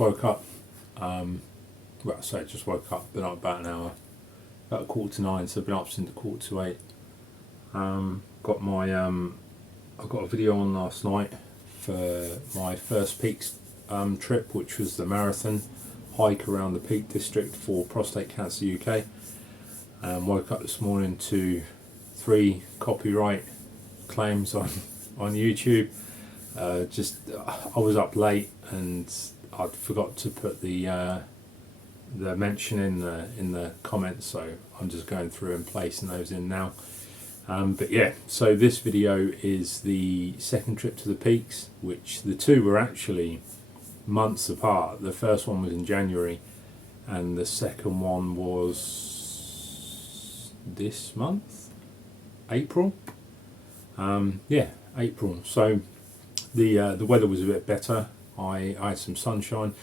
woke up. Well, I say just woke up. Been up about an hour, about 8:15. So I've been up since 7:45. Got my I got a video on last night for my first peaks trip, which was the marathon hike around the Peak District for Prostate Cancer UK. Woke up this morning to 3 copyright claims on YouTube. I was up late and I forgot to put the mention in the comments, so I'm just going through and placing those in now. But yeah, so this video is the second trip to the peaks, which the two were actually months apart. The first one was in January and the second one was this month, April. April. So the weather was a bit better. I had some sunshine,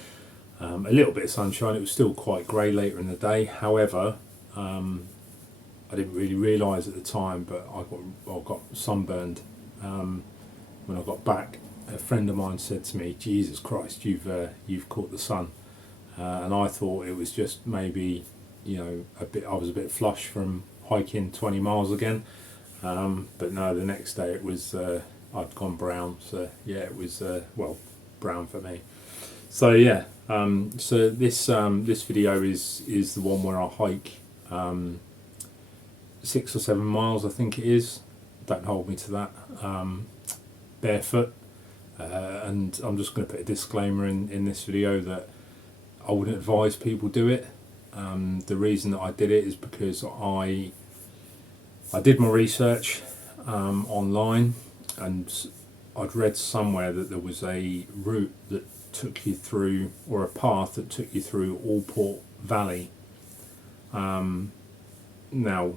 a little bit of sunshine. It was still quite grey later in the day. However, I didn't really realise at the time, but I got sunburned when I got back. A friend of mine said to me, "Jesus Christ, you've caught the sun," and I thought it was just maybe, I was a bit flush from hiking 20 miles again, but no, the next day it was I'd gone brown. So yeah, it was brown for me. So yeah, so this video is the one where I hike 6 or 7 miles, I think it is. Don't hold me to that. Barefoot. And I'm just going to put a disclaimer in this video that I wouldn't advise people do it. The reason that I did it is because I did my research online, and I'd read somewhere that there was a route that took you through, or a path that took you through Alport Valley. Now,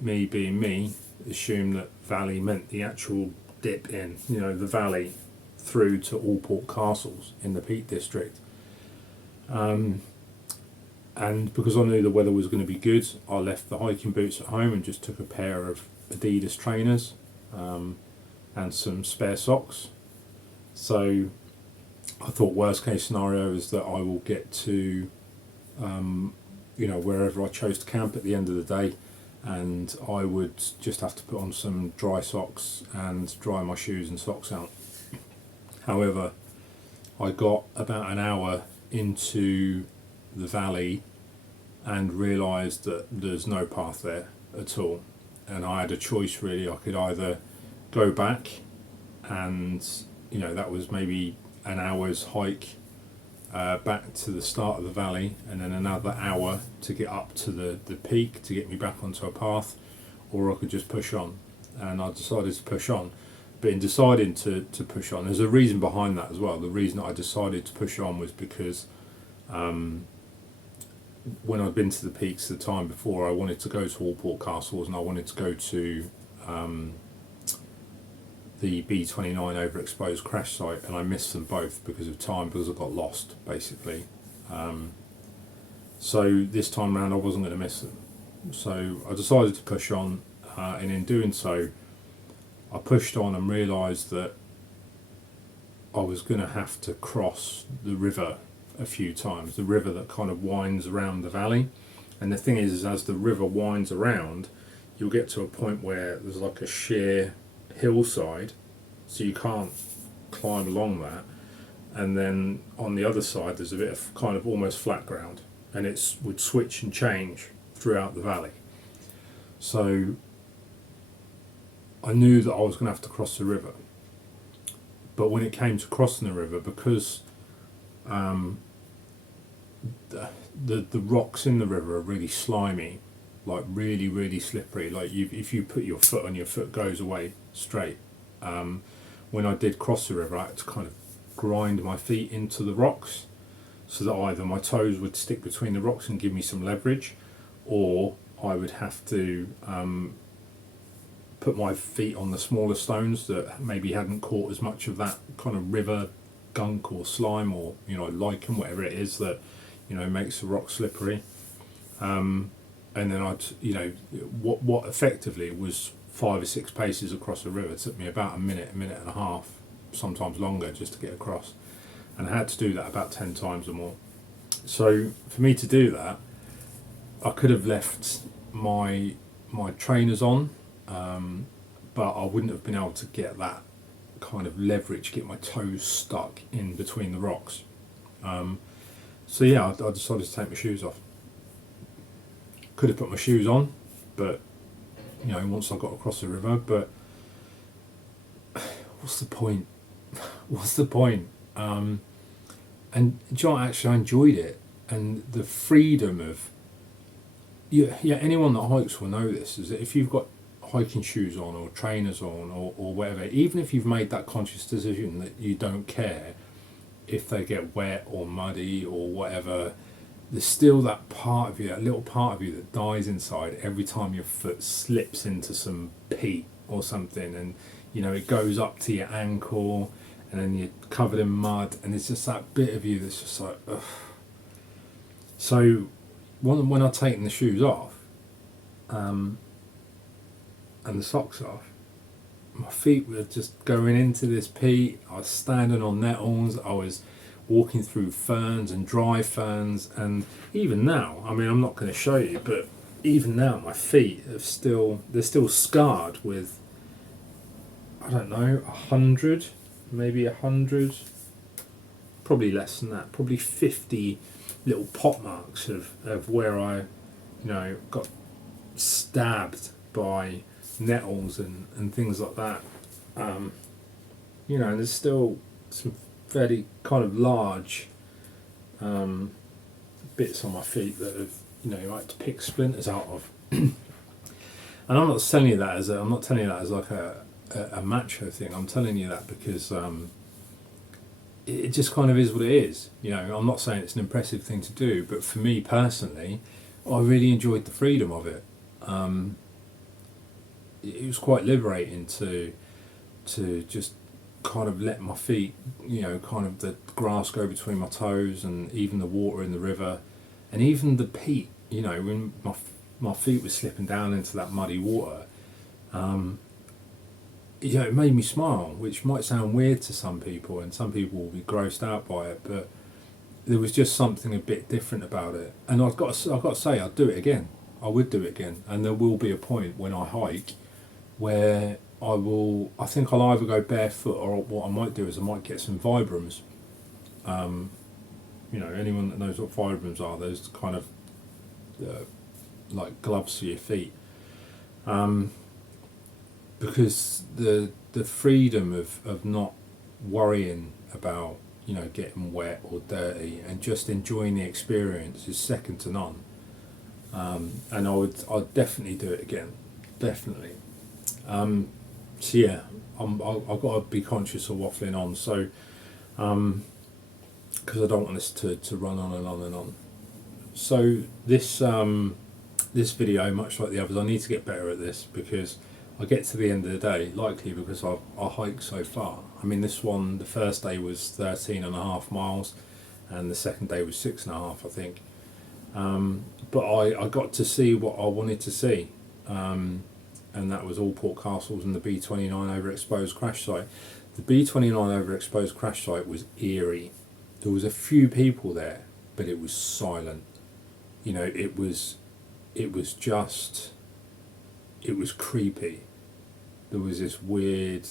me being me, assumed that valley meant the actual dip in, the valley through to Alport Castles in the Peak District. And because I knew the weather was going to be good, I left the hiking boots at home and just took a pair of Adidas trainers and some spare socks. So I thought worst case scenario is that I will get to wherever I chose to camp at the end of the day, and I would just have to put on some dry socks and dry my shoes and socks out. However, I got about an hour into the valley and realised that there's no path there at all, and I had a choice really. I could either go back, and that was maybe an hour's hike back to the start of the valley, and then another hour to get up to the peak to get me back onto a path, or I could just push on. And I decided to push on. But in deciding to push on, there's a reason behind that as well. The reason I decided to push on was because when I'd been to the peaks the time before, I wanted to go to Alport Castles and I wanted to go to the B29 overexposed crash site, and I missed them both because of time, because I got lost basically. So this time around I wasn't going to miss them. So I decided to push on, and in doing so I pushed on and realised that I was going to have to cross the river a few times, the river that kind of winds around the valley. And the thing is as the river winds around, you'll get to a point where there's like a sheer hillside, so you can't climb along that, and then on the other side there's a bit of kind of almost flat ground, and it would switch and change throughout the valley. So I knew that I was going to have to cross the river, but when it came to crossing the river, because the rocks in the river are really slimy, like really, really slippery. Like if you put your foot on, your foot goes away straight. When I did cross the river, I had to kind of grind my feet into the rocks so that either my toes would stick between the rocks and give me some leverage, or I would have to put my feet on the smaller stones that maybe hadn't caught as much of that kind of river gunk or slime or lichen, whatever it is that makes the rock slippery. And then what effectively was 5 or 6 paces across the river. It took me about a minute and a half, sometimes longer, just to get across. and I had to do that about 10 times or more. So for me to do that, I could have left my trainers on, but I wouldn't have been able to get that kind of leverage, get my toes stuck in between the rocks. So yeah, I decided to take my shoes off. Could have put my shoes on, but you know, once I got across the river, but what's the point? What's the point? And do you know what, actually I enjoyed it, and the freedom of, yeah, anyone that hikes will know this, is that if you've got hiking shoes on or trainers on or whatever, even if you've made that conscious decision that you don't care if they get wet or muddy or whatever, there's still that part of you, that little part of you that dies inside every time your foot slips into some peat or something, and you know, it goes up to your ankle and then you're covered in mud, and it's just that bit of you that's just like, ugh. So when I'd taken the shoes off and the socks off, my feet were just going into this peat. I was standing on nettles, I was walking through ferns and dry ferns, and even now, I mean, I'm not going to show you, but even now my feet they're still scarred with, I don't know, 100, maybe 100, probably less than that, probably 50 little pot marks of where I, you know, got stabbed by nettles and things like that. You know, and there's still some fairly kind of large bits on my feet that have, you know, you like to pick splinters out of. And I'm not telling you that as like a macho thing. I'm telling you that because it just kind of is what it is. You know, I'm not saying it's an impressive thing to do, but for me personally, I really enjoyed the freedom of it. It was quite liberating to just kind of let my feet, you know, kind of the grass go between my toes, and even the water in the river, and even the peat, you know, when my feet were slipping down into that muddy water, you know, it made me smile, which might sound weird to some people, and some people will be grossed out by it, but there was just something a bit different about it. And I've got to say, I'd do it again. I would do it again, and there will be a point when I hike where I think I'll either go barefoot, or what I might do is I might get some Vibrams. You know, anyone that knows what Vibrams are, those kind of like gloves for your feet. Because the freedom of not worrying about, you know, getting wet or dirty, and just enjoying the experience is second to none. And I'd definitely do it again, definitely. So yeah, I've got to be conscious of waffling on, so because I don't want this to run on and on and on. So this video, much like the others, I need to get better at this, because I get to the end of the day, likely because I hiked so far. I mean, this one, the first day was 13.5 miles, and the second day was 6.5, I think. But I got to see what I wanted to see, and that was Alport Castles and the B29 overexposed crash site. The B29 overexposed crash site was eerie. There was a few people there, but it was silent. You know, it was creepy. There was this weird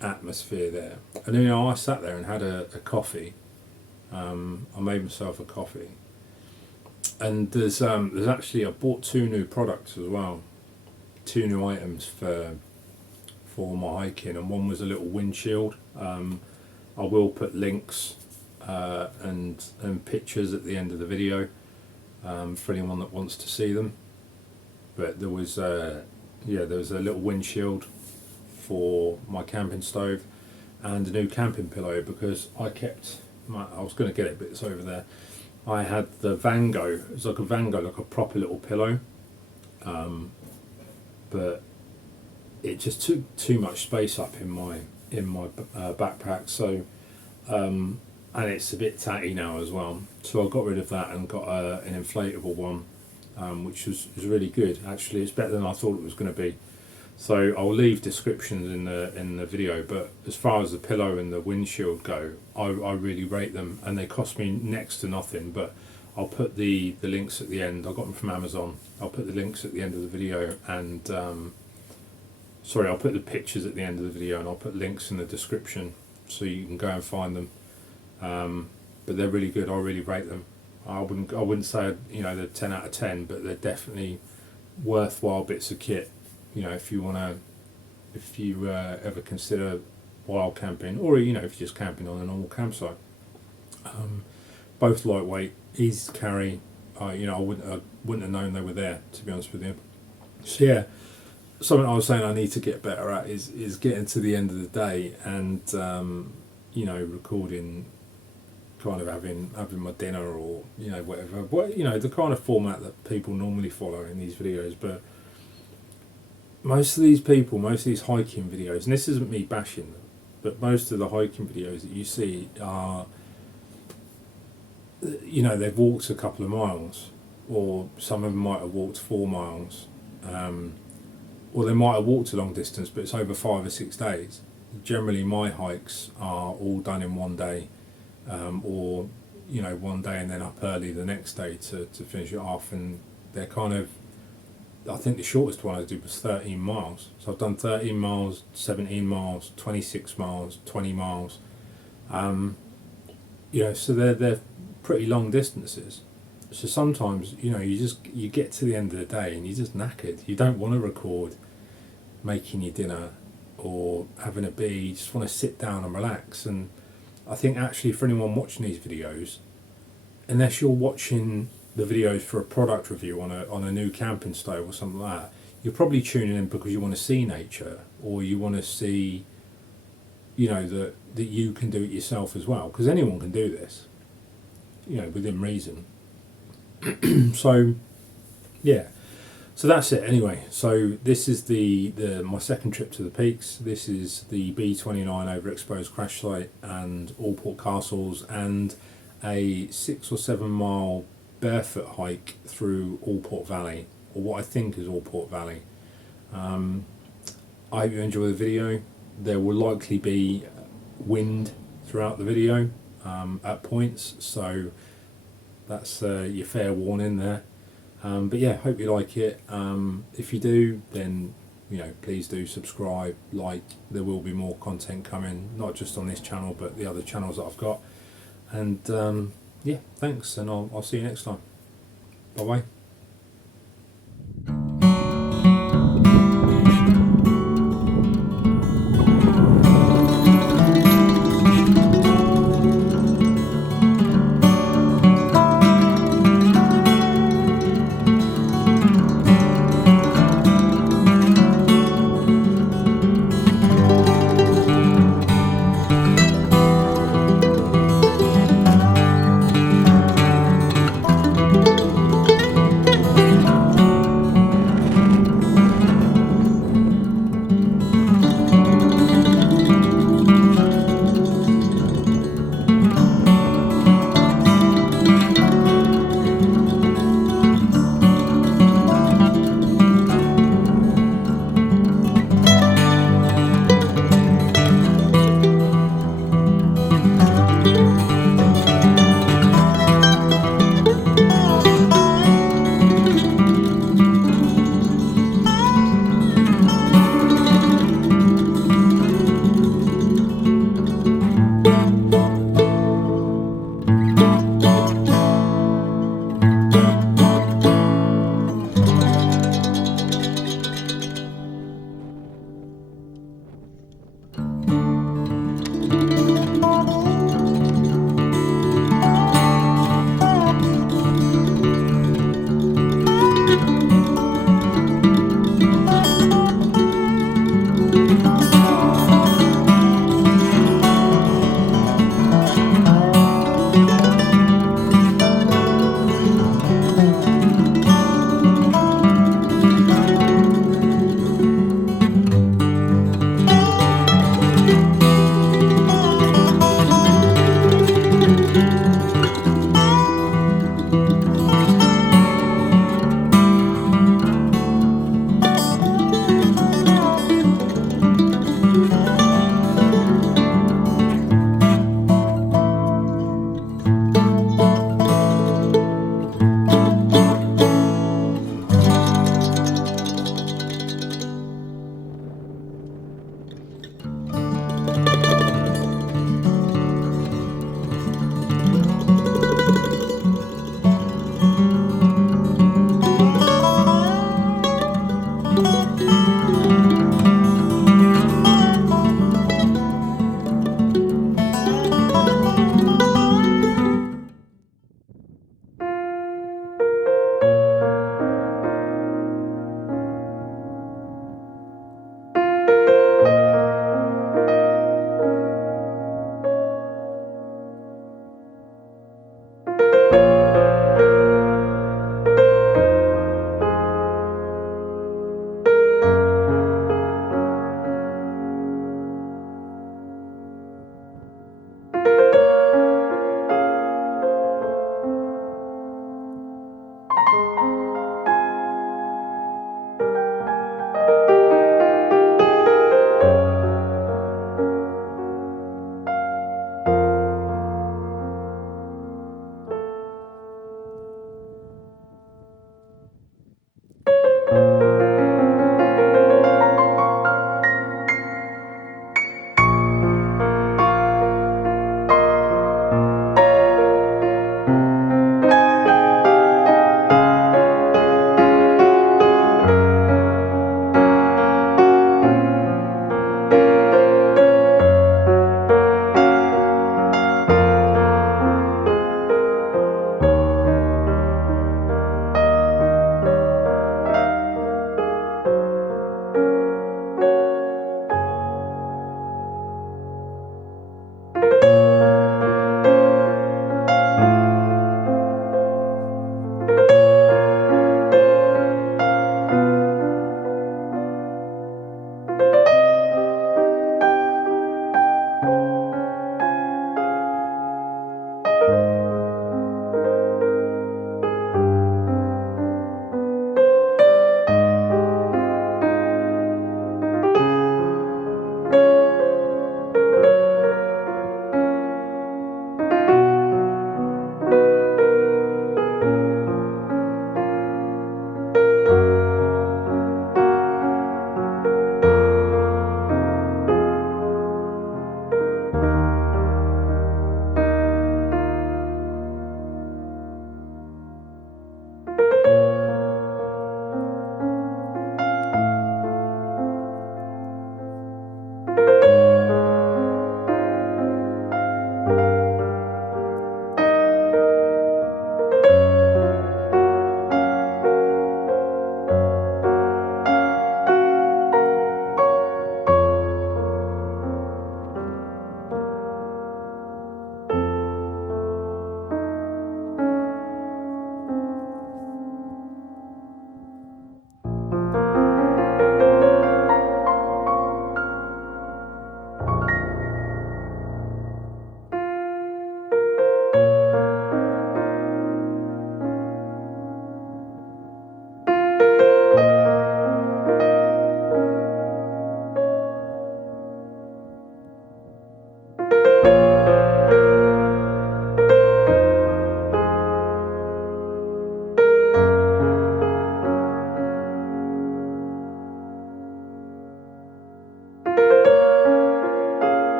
atmosphere there, and you know, I sat there and had a coffee. I made myself a coffee, and there's actually, I bought 2 new products as well, 2 new items for my hiking, and one was a little windshield. I will put links and pictures at the end of the video for anyone that wants to see them. But there was a little windshield for my camping stove, and a new camping pillow, because I was going to get it, but it's over there. I had the Vango. It's like a Vango, like a proper little pillow, but it just took too much space up in my backpack. So and it's a bit tatty now as well. So I got rid of that and got an inflatable one, which was really good. Actually, it's better than I thought it was going to be. So I'll leave descriptions in the video, but as far as the pillow and the windshield go, I really rate them, and they cost me next to nothing. But I'll put the links at the end. I got them from Amazon. I'll put the links at the end of the video, and sorry, I'll put the pictures at the end of the video, and I'll put links in the description so you can go and find them. But they're really good. I really rate them. I wouldn't say they're 10 out of 10, but they're definitely worthwhile bits of kit. If you ever consider wild camping, or if you're just camping on a normal campsite. Both lightweight, easy to carry. I wouldn't have known they were there, to be honest with you. So yeah, something I was saying I need to get better at is getting to the end of the day and recording, kind of having my dinner, or whatever. The kind of format that people normally follow in these videos. But most of these hiking videos, and this isn't me bashing them, but most of the hiking videos that you see are, they've walked a couple of miles, or some of them might have walked 4 miles, or they might have walked a long distance, but it's over 5 or 6 days. Generally my hikes are all done in one day, or one day and then up early the next day to finish it off. And they're kind of, I think the shortest one I did was 13 miles. So I've done 13 miles, 17 miles, 26 miles, 20 miles. So they're pretty long distances. So sometimes, you get to the end of the day and you're just knackered. You don't want to record making your dinner or having a beer. You just want to sit down and relax. And I think actually for anyone watching these videos, unless you're watching the videos for a product review on a new camping stove or something like that, you're probably tuning in because you want to see nature, or you want to see, that you can do it yourself as well, because anyone can do this, within reason. So yeah, so that's it anyway. So this is my second trip to the peaks. This is the B29 overexposed crash site and Alport castles, and a 6 or 7 mile barefoot hike through Alport Valley, or what I think is Alport Valley. I hope you enjoy the video. There will likely be wind throughout the video at points, so that's your fair warning there. But yeah, hope you like it. If you do, then please do subscribe, like. There will be more content coming, not just on this channel but the other channels that I've got. And yeah, thanks, and I'll see you next time. Bye bye.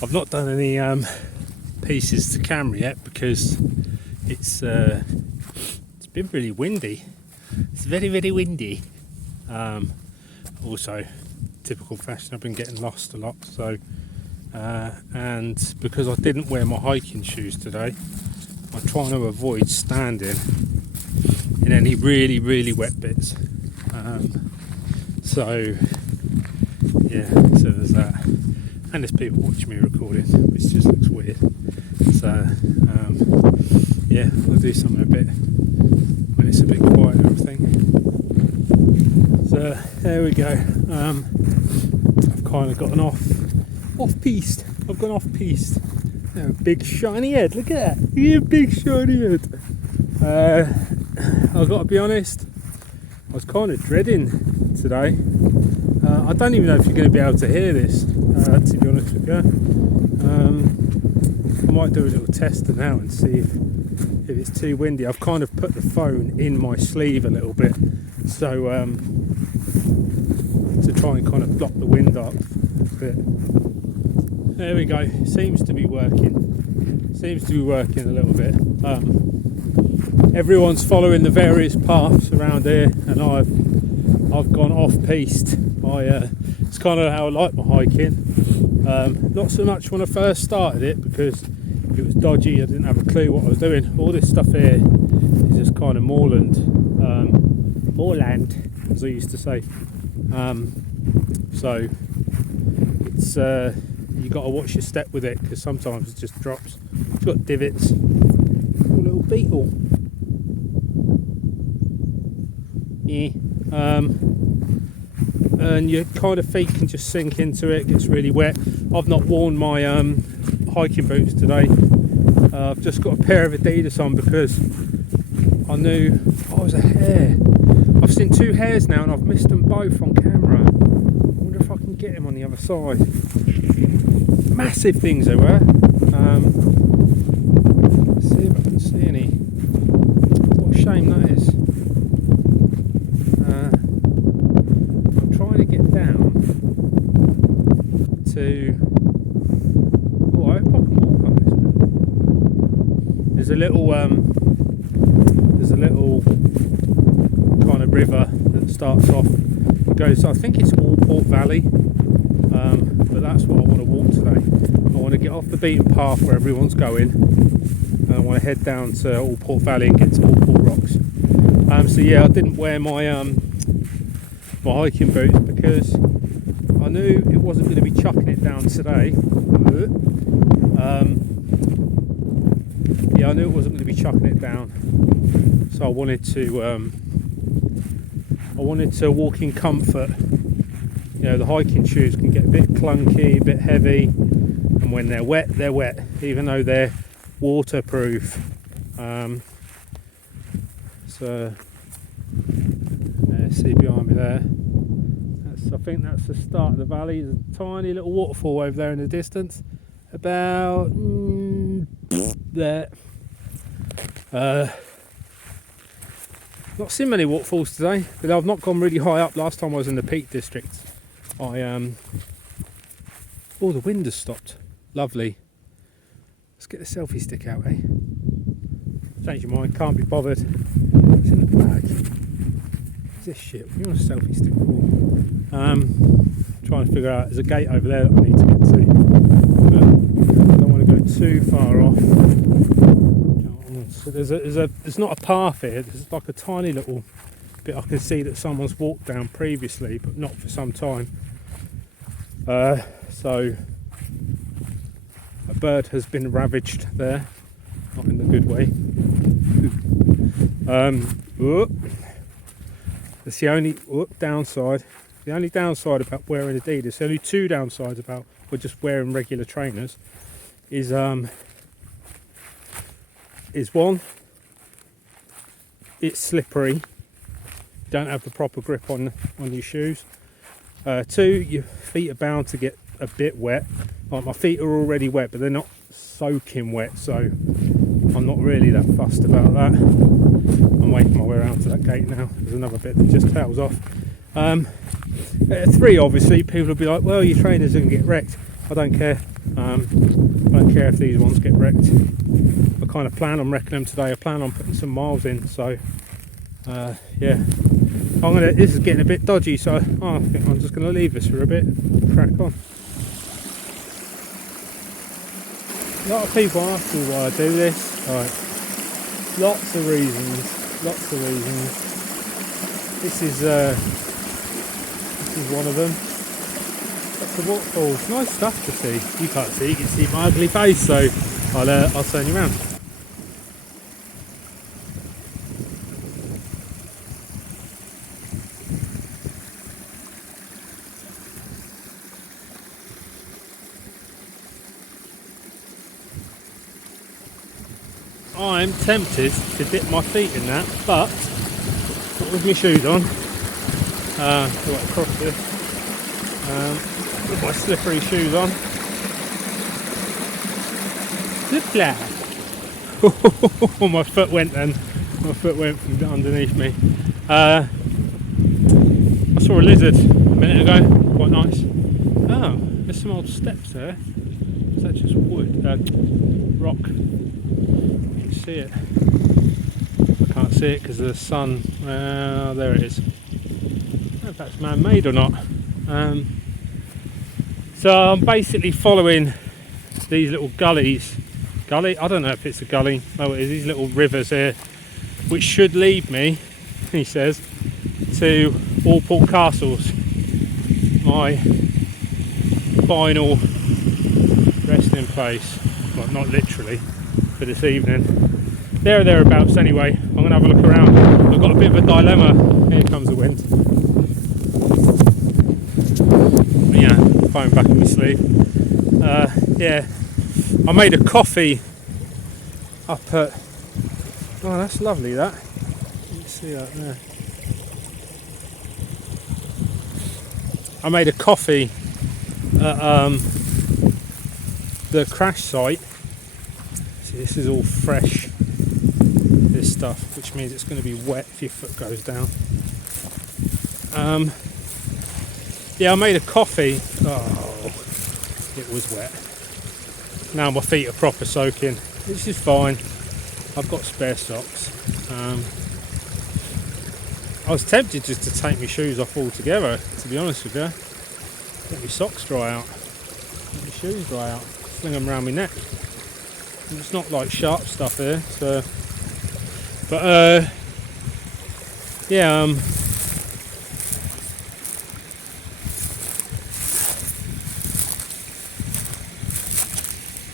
I've not done any pieces to camera yet because it's been really windy. It's very, very windy. Also, typical fashion, I've been getting lost a lot. So, and because I didn't wear my hiking shoes today, I'm trying to avoid standing in any really, really wet bits. So yeah, so there's that. And there's people watching me recording, which just looks weird. So yeah, I'll do something a bit when it's a bit quiet and everything. So there we go. I've kind of gotten off-piste. I've gone off-piste. Oh, big shiny head, look at that. Yeah, big shiny head. I've got to be honest, I was kind of dreading today. I don't even know if you're going to be able to hear this, to be honest with you. I might do a little tester now and see if it's too windy. I've kind of put the phone in my sleeve a little bit, so to try and kind of block the wind up a bit. There we go. Seems to be working. Seems to be working a little bit. Everyone's following the various paths around here, and I've gone off-piste. It's kind of how I like my hiking. Not so much when I first started it because it was dodgy. I didn't have a clue what I was doing. All this stuff here is just kind of moorland, as I used to say. So it's you got to watch your step with it because sometimes it just drops. It's got divots. Oh, little beetle. Yeah. And your kind of feet can just sink into it. It gets really wet. I've not worn my hiking boots today. I've just got a pair of Adidas on because I knew I was a hare. I've seen two hares now and I've missed them both on camera. I wonder if I can get them on the other side. Massive things they were. Let's see if I can see any. What a shame that is. I'm trying to get down to. Oh, I hope I can walk on this bit. There's a little kind of river that starts off. Goes. I think it's Alport Valley. But that's what I want to walk today. I want to get off the beaten path where everyone's going, and I want to head down to Alport Valley and get to Alport Rocks. So yeah, I didn't wear my my hiking boots because I knew it wasn't going to be chucking it down today. Yeah, I knew it wasn't going to be chucking it down, so I wanted to walk in comfort. You know, the hiking shoes can get a bit clunky, a bit heavy, and when they're wet, even though they're waterproof. So, see behind me there. I think that's the start of the valley. There's a tiny little waterfall over there in the distance, about there. Not seen many waterfalls today, but I've not gone really high up. Last time I was in the Peak District. Oh, the wind has stopped. Lovely. Let's get the selfie stick out, eh? Change your mind, can't be bothered. It's in the bag. What's this shit? What do you want a selfie stick for? Trying to figure out, there's a gate over there that I need to get to. But I don't want to go too far off. So there's not a path here, there's like a tiny little bit I can see that someone's walked down previously, but not for some time. So a bird has been ravaged there, not in the good way. That's the only downside. The only downside about wearing Adidas, the only two downsides about just wearing regular trainers, is one, it's slippery. Don't have the proper grip on your shoes. Two, your feet are bound to get a bit wet. Like my feet are already wet, but they're not soaking wet, so I'm not really that fussed about that. I'm making my way around to that gate now. There's another bit that just tails off. Three, obviously, people will be like, well, your trainers are going to get wrecked. I don't care. I don't care if these ones get wrecked. I kind of plan on wrecking them today. I plan on putting some miles in, so yeah. This is getting a bit dodgy, so I think I'm just going to leave this for a bit. Crack on. A lot of people ask me why I do this. Right. Lots of reasons. This is one of them. Lots of waterfalls. Nice stuff to see. You can't see. You can see my ugly face, so I'll turn you around. I'm tempted to dip my feet in that, but not with my shoes on. Go across this. With my slippery shoes on. Oh, my foot went then. My foot went from underneath me. I saw a lizard a minute ago. Quite nice. Oh, there's some old steps there. Is that just wood? Rock. See it. I can't see it because of the sun. There it is. I don't know if that's man-made or not. So I'm basically following these little gullies. Gully? I don't know if it's a gully. Oh, it is. These little rivers here, which should lead me, he says, to Alport Castles. My final resting place. Well, not literally, for this evening. There or thereabouts anyway. I'm going to have a look around. I've got a bit of a dilemma. Here comes the wind. Yeah, phone back in my sleeve. Yeah, I made a coffee up at... Oh, that's lovely, that. You can see that there. I made a coffee at the crash site. See, this is all fresh. This stuff, which means it's going to be wet if your foot goes down. Yeah, I made a coffee. Oh, it was wet. Now my feet are proper soaking. This is fine. I've got spare socks. I was tempted just to take my shoes off altogether, to be honest with you. Let my socks dry out. Let my shoes dry out. Fling them around my neck. And it's not like sharp stuff here, so... But yeah,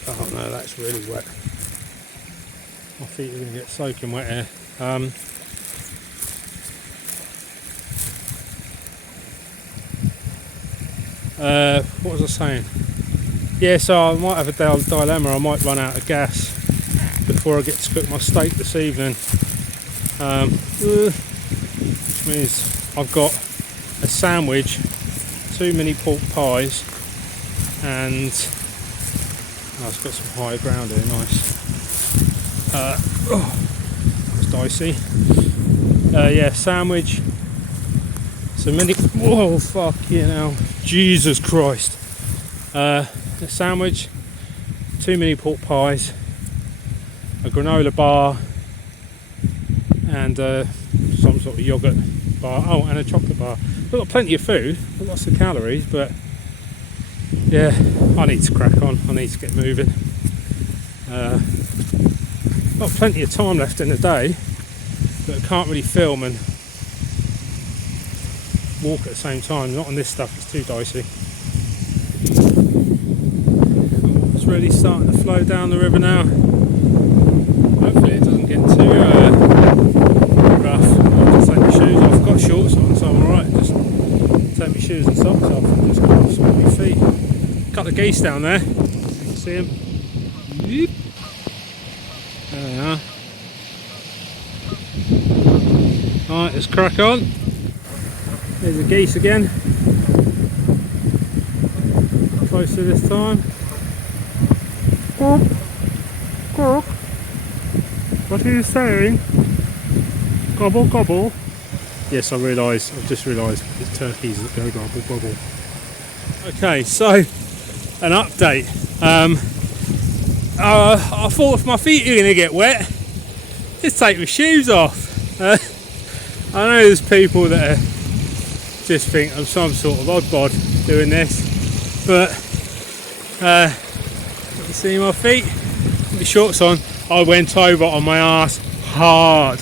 oh no, that's really wet. My feet are going to get soaking wet here. What was I saying? Yeah, so I might have a dilemma. I might run out of gas before I get to cook my steak this evening, which means I've got a sandwich, 2 mini pork pies, and it's got some high ground here, nice. That's dicey. Yeah, sandwich, some mini... Whoa, fuck you know, Jesus Christ. A sandwich, 2 mini pork pies, a granola bar, and some sort of yogurt bar. Oh, and a chocolate bar. I've got plenty of food, lots of calories, but yeah, I need to crack on. I need to get moving. Got plenty of time left in the day, but I can't really film and walk at the same time. Not on this stuff, it's too dicey. It's really starting to flow down the river now. Hopefully it doesn't get too rough. I'll just take my shoes off. I've got shorts on, so I'm alright. Just take my shoes and socks off and just cross with my feet. Got the geese down there. You can see them. There they are. Alright, let's crack on. There's the geese again. Closer this time. What are you saying? Gobble gobble. Yes, I've just realised it's turkeys that go gobble gobble. Okay, so an update. I thought if my feet are going to get wet, just take my shoes off. I know there's people that just think I'm some sort of odd bod doing this, but you see my feet, with the shorts on, I went over on my ass hard.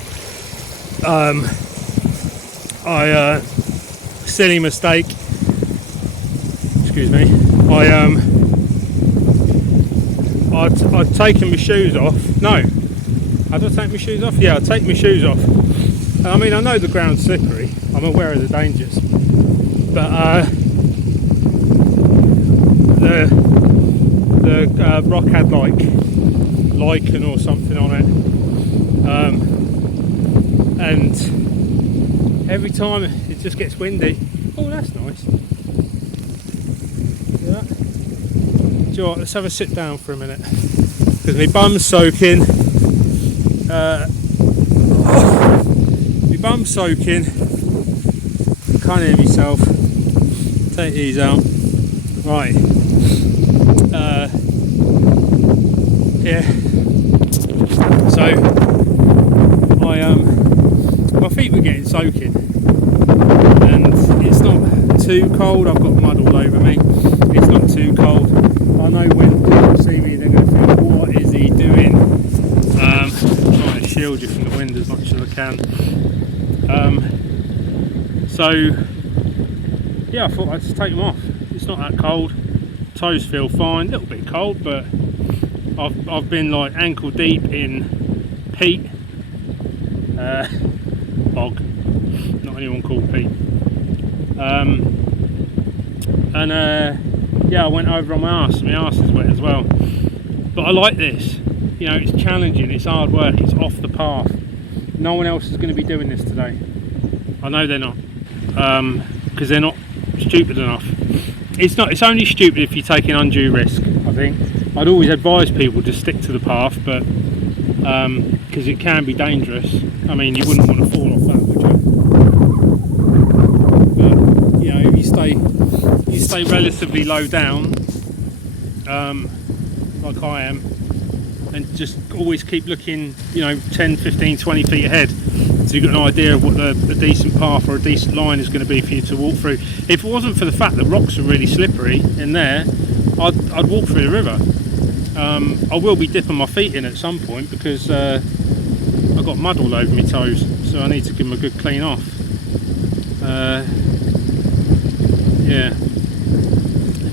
Silly mistake. Excuse me. I'd taken my shoes off. No, had I take my shoes off? Yeah, I'd take my shoes off. I mean, I know the ground's slippery. I'm aware of the dangers, but the rock had like lichen or something on it, and every time it just gets windy. Oh, that's nice. See that? Do you know what, let's have a sit down for a minute, because my bum's soaking. My bum's soaking. Can't hear myself. Take these out. Right. Yeah. So my feet were getting soaking, and it's not too cold. I've got mud all over me. It's not too cold. I know when people see me, they're going to think, "What is he doing?" I'm trying to shield you from the wind as much as I can. So yeah, I thought I'd just take them off. It's not that cold. Toes feel fine. A little bit cold, but I've been like ankle deep in peat, bog. Not anyone called Pete. Yeah, I went over on my arse. My arse is wet as well. But I like this. You know, it's challenging. It's hard work. It's off the path. No one else is going to be doing this today. I know they're not, because they're not stupid enough. It's not. It's only stupid if you take an undue risk. I think I'd always advise people to stick to the path, but because it can be dangerous. I mean, you wouldn't want to fall off that, would you? But you know, if you stay relatively low down, like I am, and just always keep looking, you know, 10, 15, 20 feet ahead, so you've got an idea of what a decent path or a decent line is going to be for you to walk through. If it wasn't for the fact that rocks are really slippery in there, I'd walk through the river. I will be dipping my feet in at some point, because I've got mud all over my toes, so I need to give them a good clean off. Yeah.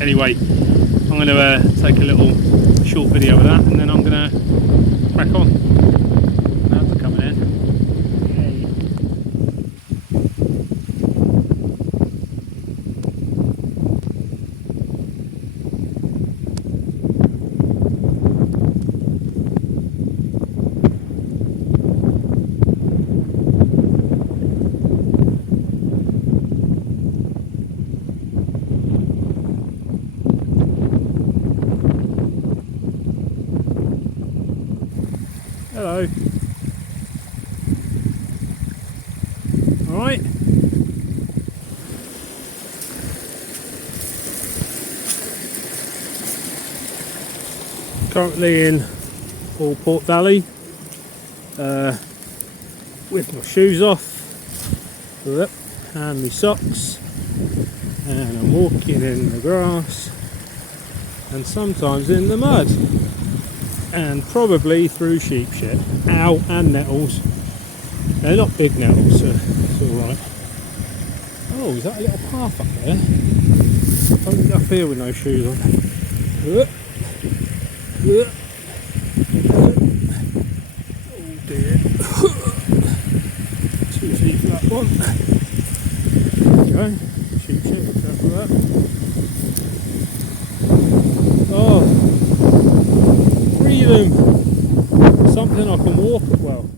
Anyway, I'm going to take a little short video of that, and then I'm going to crack on. That's coming in. Yay. Hello. Alright. Currently in Alport Valley, with my shoes off and my socks, and I'm walking in the grass and sometimes in the mud, and probably through sheep shit. Ow, and nettles. They're not big nettles, so it's alright. Oh, is that a little path up there? I'll get up here with no shoes on. Oh dear. 2 feet for that one. There we go. Sheep shit, look out for that. Oh, freedom! Something I can walk well.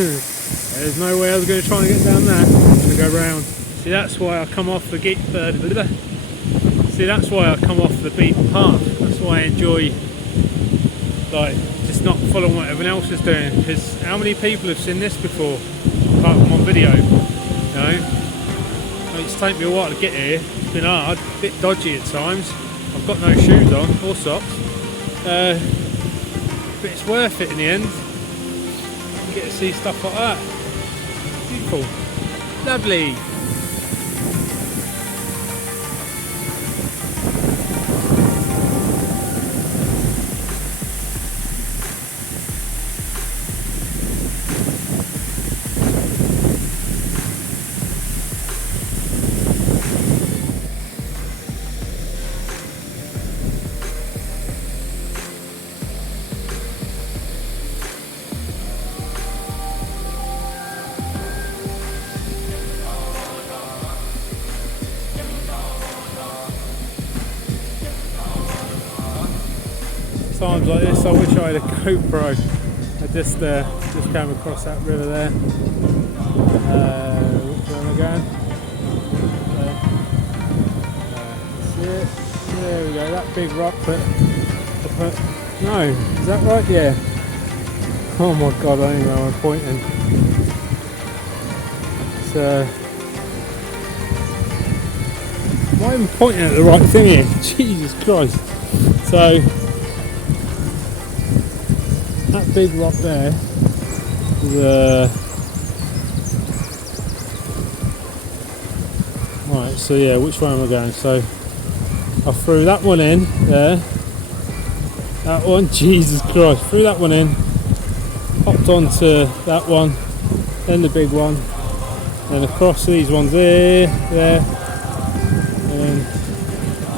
There's no way I was going to try and get down that. I'm going to go round. See, that's why I come off the See, that's why I come off the beaten path. That's why I enjoy, like, just not following what everyone else is doing. Because how many people have seen this before, apart from on video? You know, it's taken me a while to get here. It's been hard, a bit dodgy at times. I've got no shoes on or socks, but it's worth it in the end. You get to see stuff like that. Beautiful, lovely. Times like this, I wish I had a GoPro. I just came across that river there. Which way am I going? See it? There we go. That big rock. No, is that right? Yeah. Oh my God! I don't even know where I'm pointing. It's am I even pointing at the right thing here? Jesus Christ! So. That big rock there is right, so yeah, which way am I going? So I threw that one in there, that one, Jesus Christ, threw that one in, hopped onto that one, then the big one, then across these ones there, and then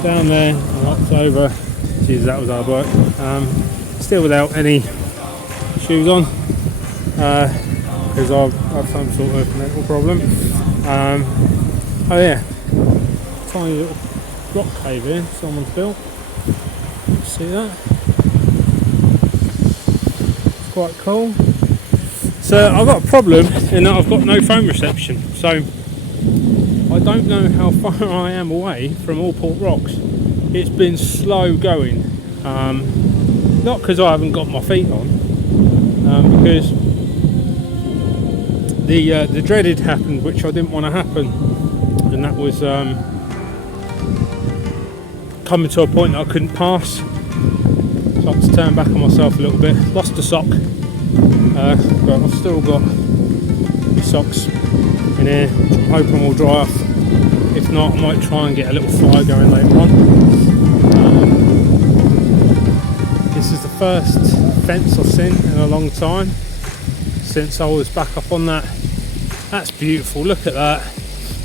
down there, and hopped over. Jesus, that was hard work. Still without any shoes on, because I've some sort of mental problem. Oh yeah, tiny little rock cave here someone's built. See that? It's quite cool. So I've got a problem in that I've got no phone reception, so I don't know how far I am away from Alport Rocks. It's been slow going, not because I haven't got my feet on, because the dreaded happened, which I didn't want to happen, and that was coming to a point that I couldn't pass. So I had to turn back on myself a little bit. Lost a sock, but I've still got my socks in here, which I'm hoping will dry off. If not, I might try and get a little fire going later on. This is the first fence I've seen in a long time since I was back up on that. That's beautiful, look at that.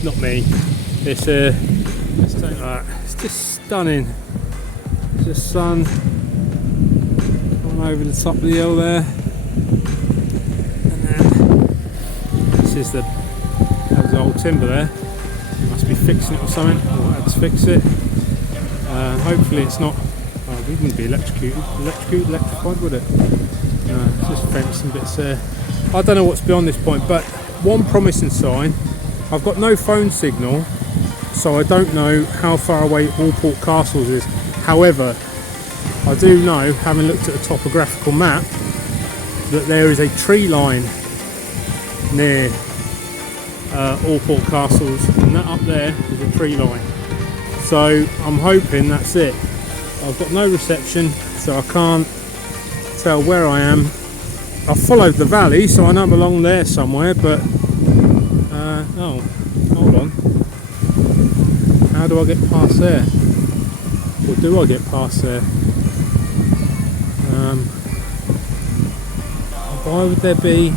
Not me. Let's take that. It's just stunning. It's just sun going over the top of the hill there. And then this is the old timber there. Must be fixing it or something, or had to fix it. Hopefully it's not. Oh, it wouldn't be electrified, would it? No, it's just fence and bits there. I don't know what's beyond this point, but one promising sign. I've got no phone signal, so I don't know how far away Alport Castles is. However, I do know, having looked at the topographical map, that there is a tree line near Alport Castles, and that up there is a tree line. So I'm hoping that's it. I've got no reception, so I can't tell where I am. I've followed the valley, so I know I'm along there somewhere, but oh, hold on. How do I get past there? Or do I get past there? Why would there be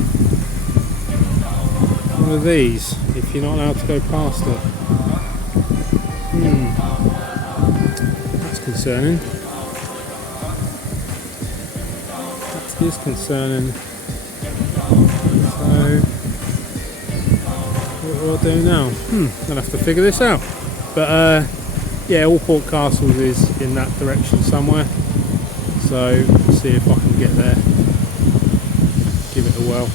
one of these if you're not allowed to go past it? That's concerning. That is concerning. So, what do I do now? I'll have to figure this out. But yeah, Alport Castles is in that direction somewhere. So, see if I can get there. Give it a whirl.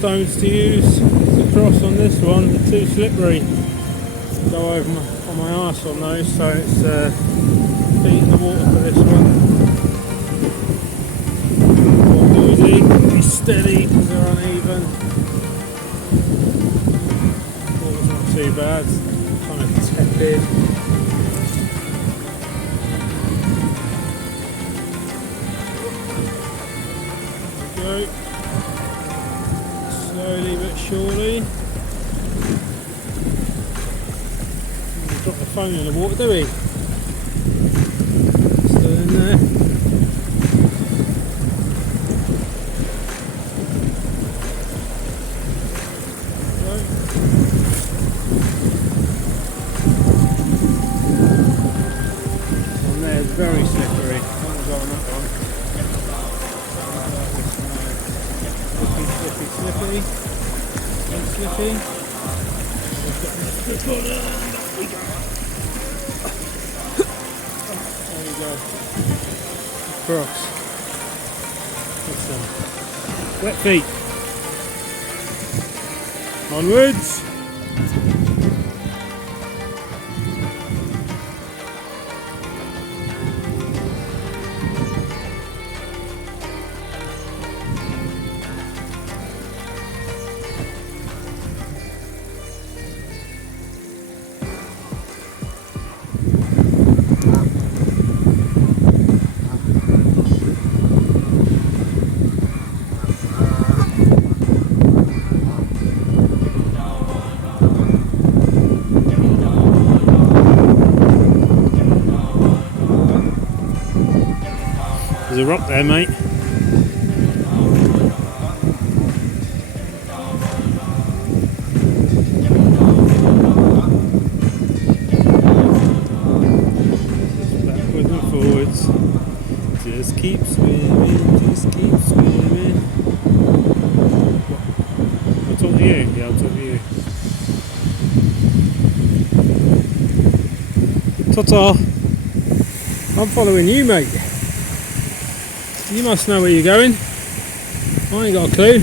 stones to use to cross on this one. They're too slippery. Go over on my arse on those, so it's feet in the water for this one. Easy, be steady because they're uneven. Water's not too bad, kind of tepid. There we go. Slowly but surely. Drop the phone in the water, do we? Still in there. On there, it's very slippery. I want to go on that one. Slippy. And slippy. We've got the slip on and up we go. There we go. Across. That's wet feet. Onwards. There's a rock there, mate. Backwards and forwards. Just keep swimming, just keep swimming. I'll talk to you. Yeah, I'll talk to you. Ta-ta. I'm following you, mate. You must know where you're going. I ain't got a clue.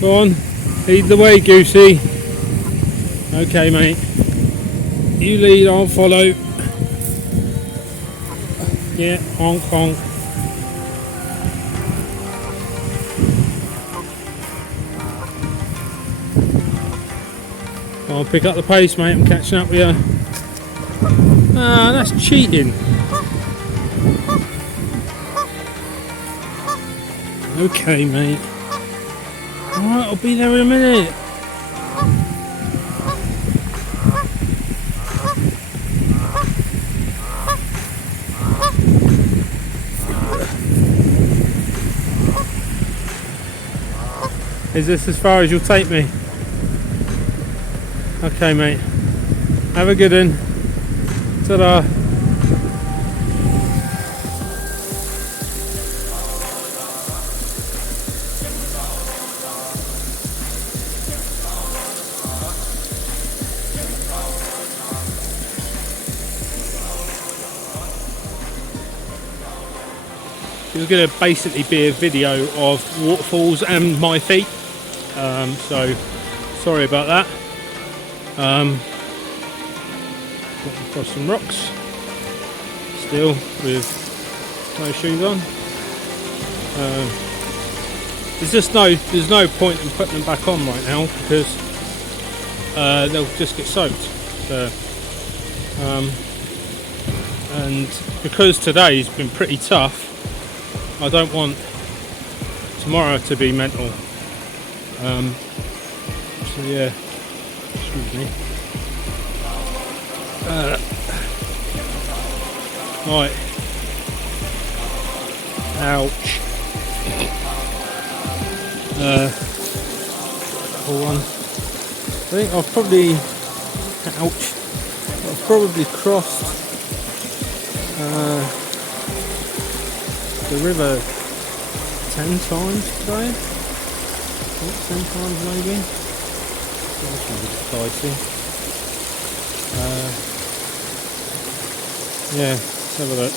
Go on, lead the way, Goosey. Okay, mate. You lead, I'll follow. Yeah, honk honk. I'll pick up the pace, mate. I'm catching up with you. Ah, that's cheating. Okay, mate. Alright, I'll be there in a minute. Is this as far as you'll take me? Okay, mate. Have a good one. Ta-da. It was going to basically be a video of waterfalls and my feet, so sorry about that. Walking across some rocks, still with no shoes on. There's no point in putting them back on right now because they'll just get soaked. So, and because today's been pretty tough, I don't want tomorrow to be mental. So yeah, excuse me. Right. Ouch. One. I think I've probably crossed the river 10 times today. 10 times maybe. That's a bit dicey. Yeah, let's have a look.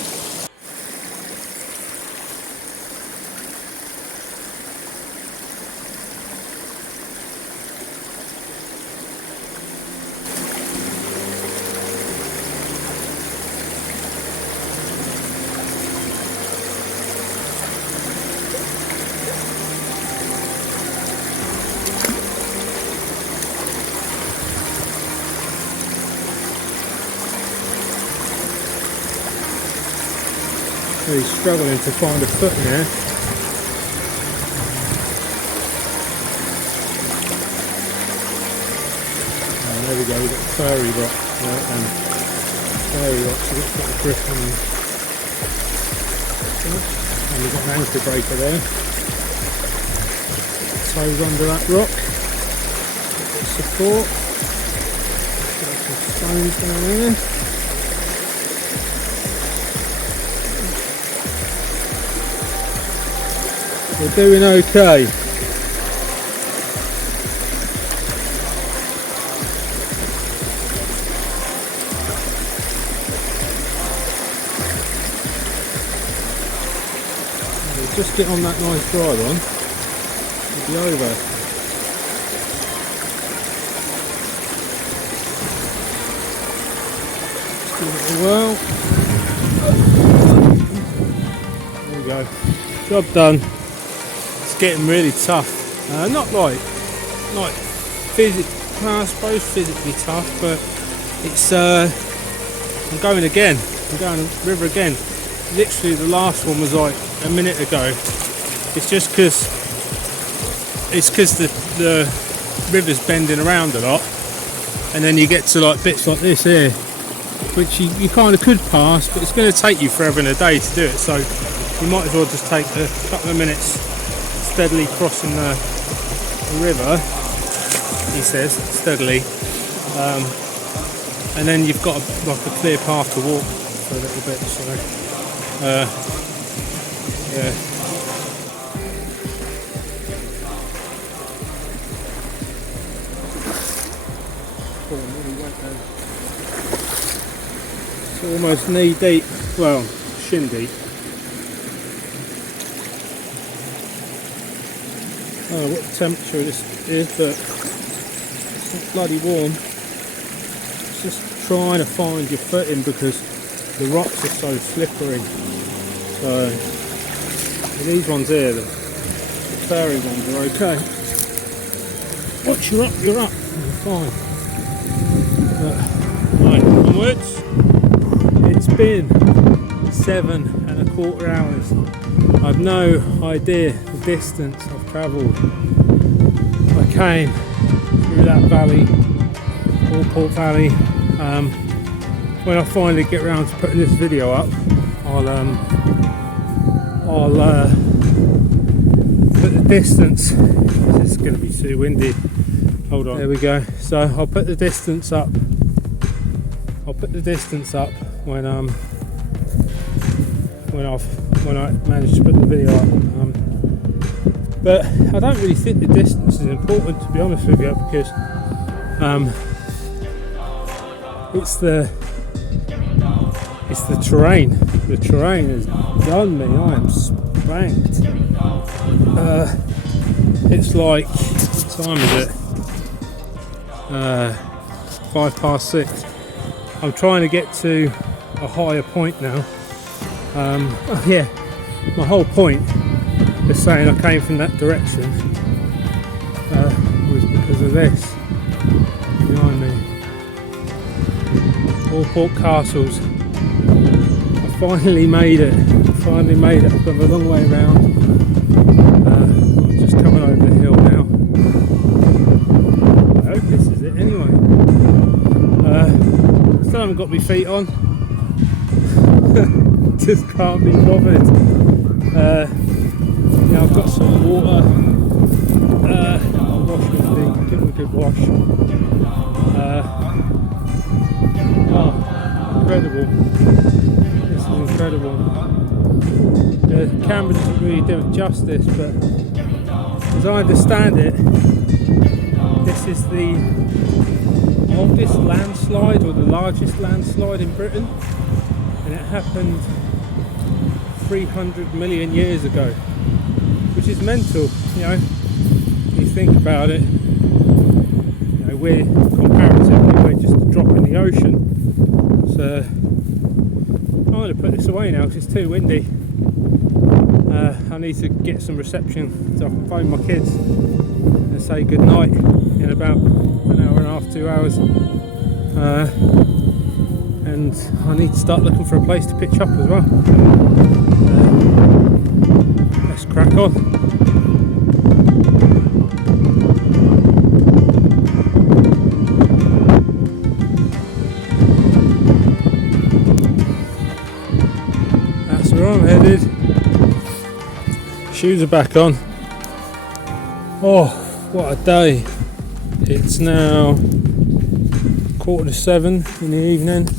Really struggling to find a foot in there. Oh, there we go, we've got the furry rock. Furry rock, so let's put a grip on. And we've got an anchor breaker there. Toes under that rock. Support. Got some stones down there. We're doing okay. We'll just get on that nice dry one. We'll be over. Just give it a whirl. There we go. Job done. Getting really tough. Not like physically, I suppose physically tough, but it's I'm going again. I'm going river again. Literally the last one was like a minute ago. It's just because the river's bending around a lot, and then you get to like bits like this here, which you kind of could pass, but it's going to take you forever and a day to do it. So you might as well just take a couple of minutes steadily crossing the river, he says, steadily, and then you've got like a clear path to walk for a little bit, so yeah. It's almost knee deep, well, shin deep. I don't know what the temperature this is, but it's not bloody warm. It's just trying to find your footing because the rocks are so slippery. So these ones here, the fairy ones are okay. Once you're up, you're up. You're fine. Right, onwards. It's been 7¼ hours. I've no idea the distance I've travelled. I came through that valley, Alport Valley. When I finally get around to putting this video up, I'll put the distance. It's going to be too windy. Hold on. There we go. So I'll put the distance up. I'll put the distance up when I manage to put the video up. But I don't really think the distance is important, to be honest with you, because it's the terrain. The terrain has done me. I am spanked. It's like, what time is it? 6:05. I'm trying to get to a higher point now. Oh yeah, my whole point is saying I came from that direction was because of this behind me. Alport Castles. I finally made it. I've gone a long way around. I'm just coming over the hill now. I hope this is it anyway. Still haven't got my feet on. Just can't be bothered. Yeah, I've got some water. I'll wash my feet, give them a good wash. Oh, incredible. This is incredible. The camera doesn't really do it justice, but as I understand it, this is the oldest landslide, or the largest landslide in Britain, and it happened 300 million years ago, which is mental, you know, when you think about it. You know, we're just a drop in the ocean. So I'm going to put this away now because it's too windy. I need to get some reception so I can phone my kids and say good night in about an hour and a half, 2 hours. and I need to start looking for a place to pitch up as well. Let's crack on. That's where I'm headed. Shoes are back on. Oh, what a day. It's now 7:15 in the evening.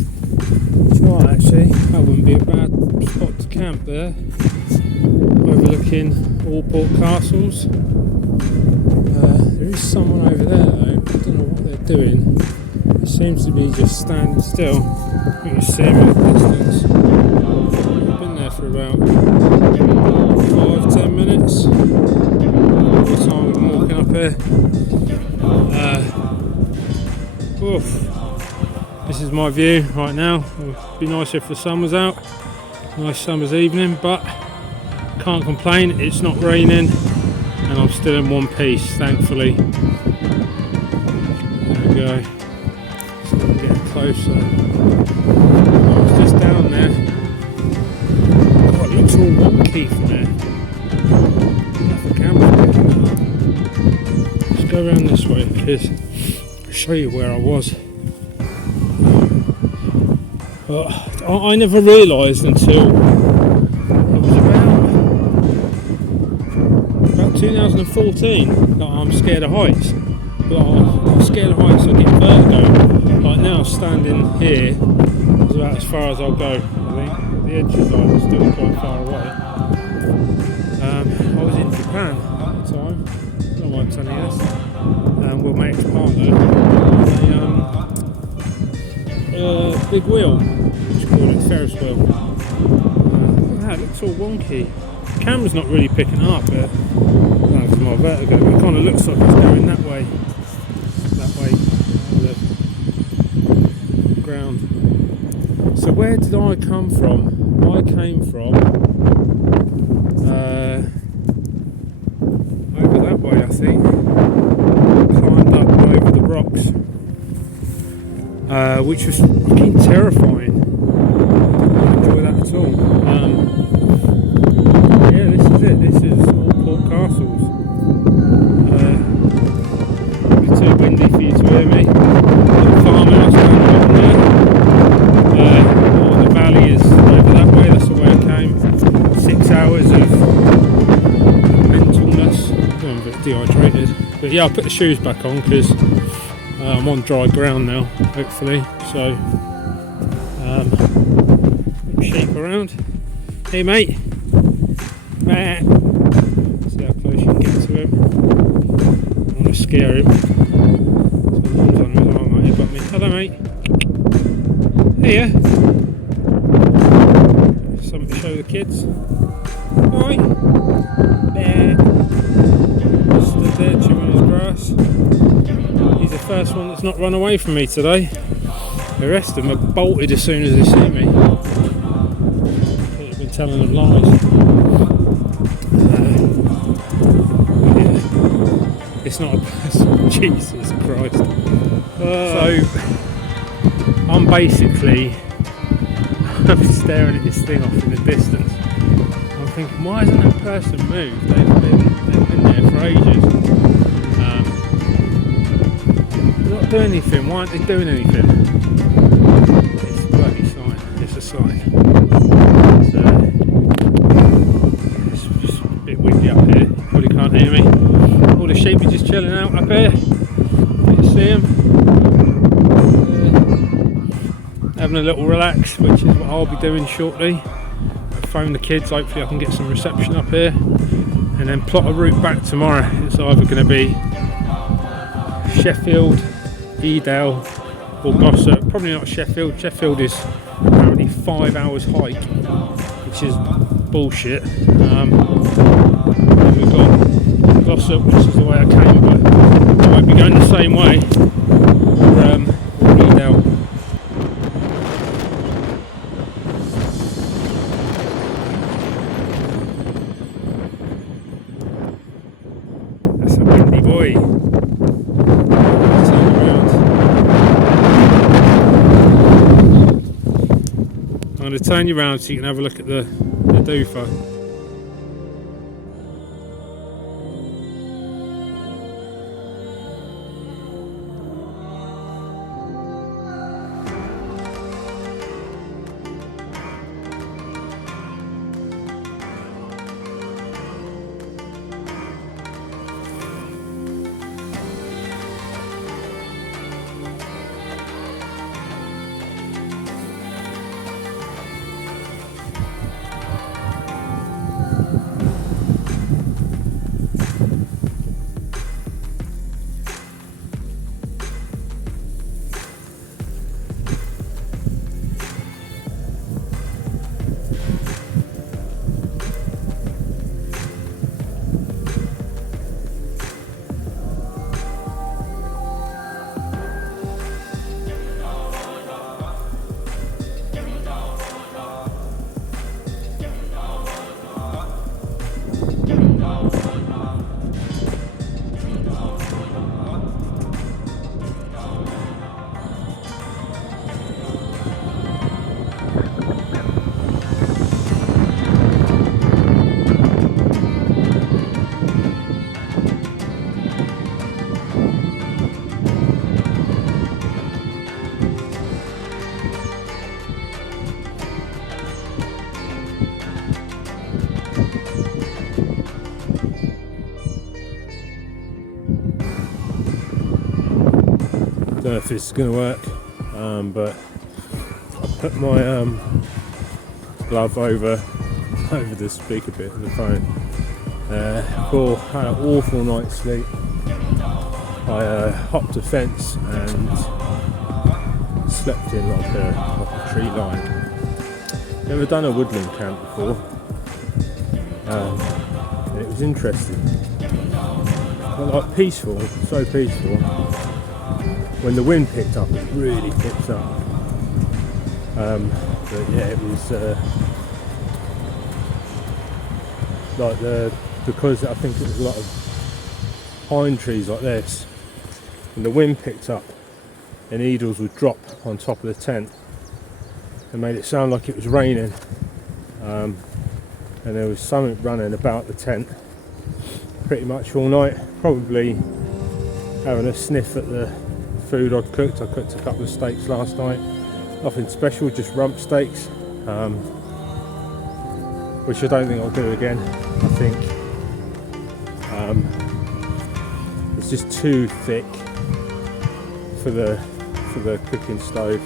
Right, actually, that wouldn't be a bad spot to camp there. Overlooking Alport Castles. There is someone over there though. I don't know what they're doing. It seems to be just standing still. You can see them in the distance. I've been there for about 5-10 minutes. All the time I'm walking up here. Oof. This is my view right now. It would be nicer if the sun was out. Nice summer's evening, but can't complain. It's not raining and I'm still in one piece, thankfully. There we go. So we can get closer. I was just down there. Oh, it looks all wonky from there. The camera's picking it up. Let's go around this way because I'll show you where I was. I never realised until it was about 2014 that I'm scared of heights. But I'm scared of heights, I get vertigo. Like now, standing here is about as far as I'll go. I think the edges are still quite far away. I was in Japan at the time. I don't know why I'm telling you this. Well, my ex-partner, a big wheel. Call it Ferris wheel. Look at that, it looks all wonky. The camera's not really picking up, but that's my vertigo. It kind of looks like it's going that way, the ground. So where did I come from? I came from over that way, I think. Climbed up over the rocks, which was fucking terrifying. At all. Yeah, this is it. This is Alport Castles. It's too windy for you to hear me. There's a farmhouse down there. The valley is over that way. That's the way I came. 6 hours of mentalness. I'm a bit dehydrated, but yeah, I'll put the shoes back on because I'm on dry ground now. Hopefully, so. Sheep around. Hey mate. See how close you can get to him. I want to scare him. So the one's on his arm, might headbutt me. Hello mate. Here. Something to show the kids. Alright. There. Stood there chewing his grass. He's the first one that's not run away from me today. The rest of them are bolted as soon as they see me. Telling them lies. Yeah. It's not a person. Jesus Christ. So I'm basically staring at this thing off in the distance. I'm thinking, why hasn't that person moved? They've been there for ages. They're not doing anything. Why aren't they doing anything? It's a bloody sign. It's a sign. It's just a bit windy up here. You probably can't hear me. All the sheep are just chilling out up here. You can see them. Having a little relax, which is what I'll be doing shortly. I'll phone the kids, hopefully I can get some reception up here. And then plot a route back tomorrow. It's either going to be Sheffield, Edale or Gossett. Probably not Sheffield. Sheffield is apparently 5 hours hike, which is bullshit. We've got Gossett, which is the way I came, but I won't be going the same way. Or Edale. That's a windy boy. Turn around. I'm going to turn you around so you can have a look at the doofer. I don't know if this is going to work, but I put my glove over the speaker bit of the phone. I had an awful night's sleep. I hopped a fence and slept in like a tree line. Never done a woodland camp before. And it was interesting. But like peaceful, so peaceful. When the wind picked up, it really picked up. But yeah, it was because I think it was a lot of pine trees like this. When the wind picked up, the needles would drop on top of the tent and made it sound like it was raining. And there was something running about the tent pretty much all night. Probably having a sniff at the food I'd cooked. I cooked a couple of steaks last night. Nothing special, just rump steaks, which I don't think I'll do again. I think it's just too thick for the cooking stove.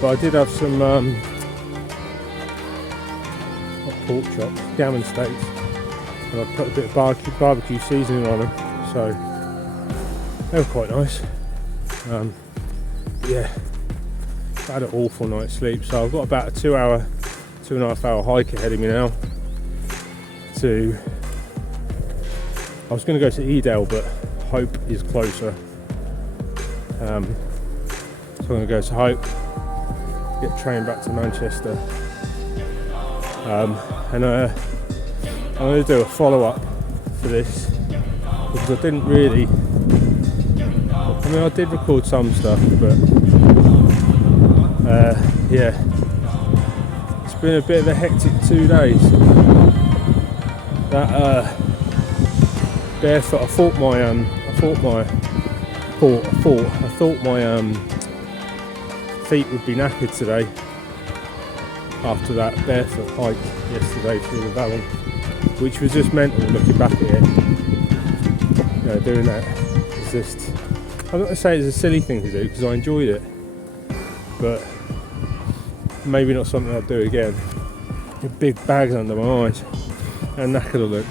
But I did have some not pork chops, gammon steaks, and I put a bit of barbecue seasoning on them, so they were quite nice. Yeah, I had an awful night's sleep, so I've got about a 2.5 hour hike ahead of me now. I was going to go to Edale, but Hope is closer. So I'm going to go to Hope, get a train back to Manchester, and I'm going to do a follow-up for this, because I didn't really. I mean, I did record some stuff, but yeah, it's been a bit of a hectic 2 days. That Barefoot, I thought my feet would be knackered today after that Barefoot hike yesterday through the valley, which was just mental looking back at it. You know, doing that is just. I'm not going to say it's a silly thing to do because I enjoyed it, but maybe not something I'll do again. Big bags under my eyes and knackered I look.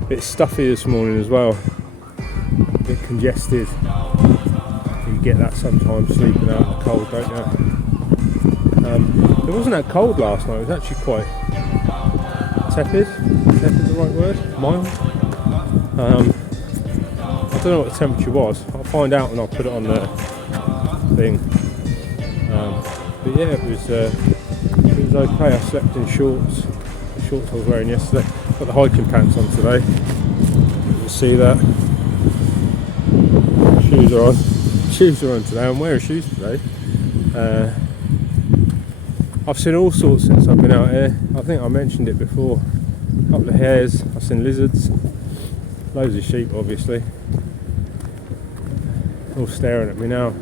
A bit stuffy this morning as well, a bit congested. You get that sometimes sleeping out in the cold, don't you? It wasn't that cold last night, it was actually quite tepid. Tepid is the right word? Mild? I don't know what the temperature was. I'll find out when I put it on the thing. But yeah, it was okay. I slept in shorts. The shorts I was wearing yesterday. Got the hiking pants on today. You can see that. Shoes are on. Shoes are on today. I'm wearing shoes today. I've seen all sorts since I've been out here. I think I mentioned it before. A couple of hares, I've seen lizards, loads of sheep obviously. All staring at me now.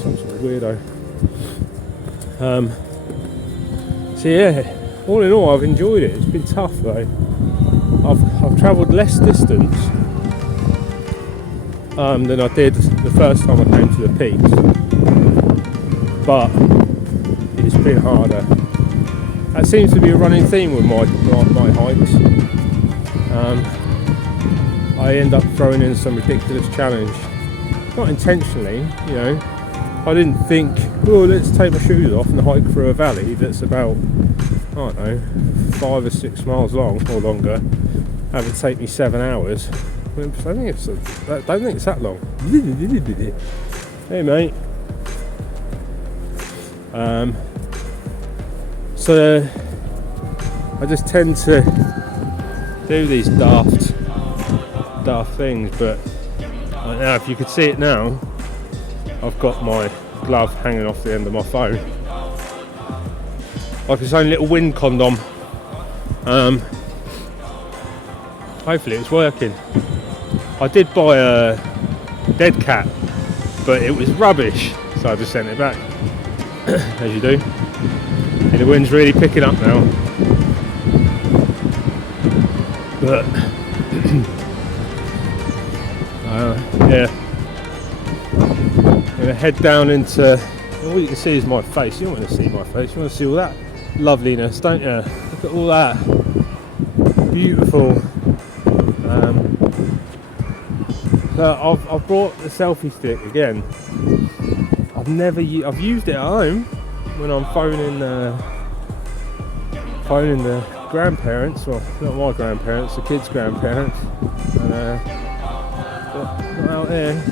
Some sort of weirdo. So yeah, all in all I've enjoyed it. It's been tough though. I've travelled less distance than I did the first time I came to the peaks, but it's been harder. That seems to be a running theme with my hikes. I end up throwing in some ridiculous challenge, not intentionally, you know. I didn't think, oh, let's take my shoes off and hike through a valley that's about, I don't know, 5 or 6 miles long or longer. Have it take me 7 hours. I don't think it's that long. Hey mate. So I just tend to do these daft things, but now if you could see it now, I've got my glove hanging off the end of my phone, like its own little wind condom. Hopefully it's working. I did buy a dead cat, but it was rubbish, so I just sent it back, as you do. And the wind's really picking up now. But yeah, I'm gonna head down into. All you can see is my face. You don't want to see my face. You want to see all that loveliness, don't you? Look at all that beautiful. So I've brought the selfie stick again. I've used it at home when I'm phoning the grandparents, well, not my grandparents, the kids' grandparents. But not out here.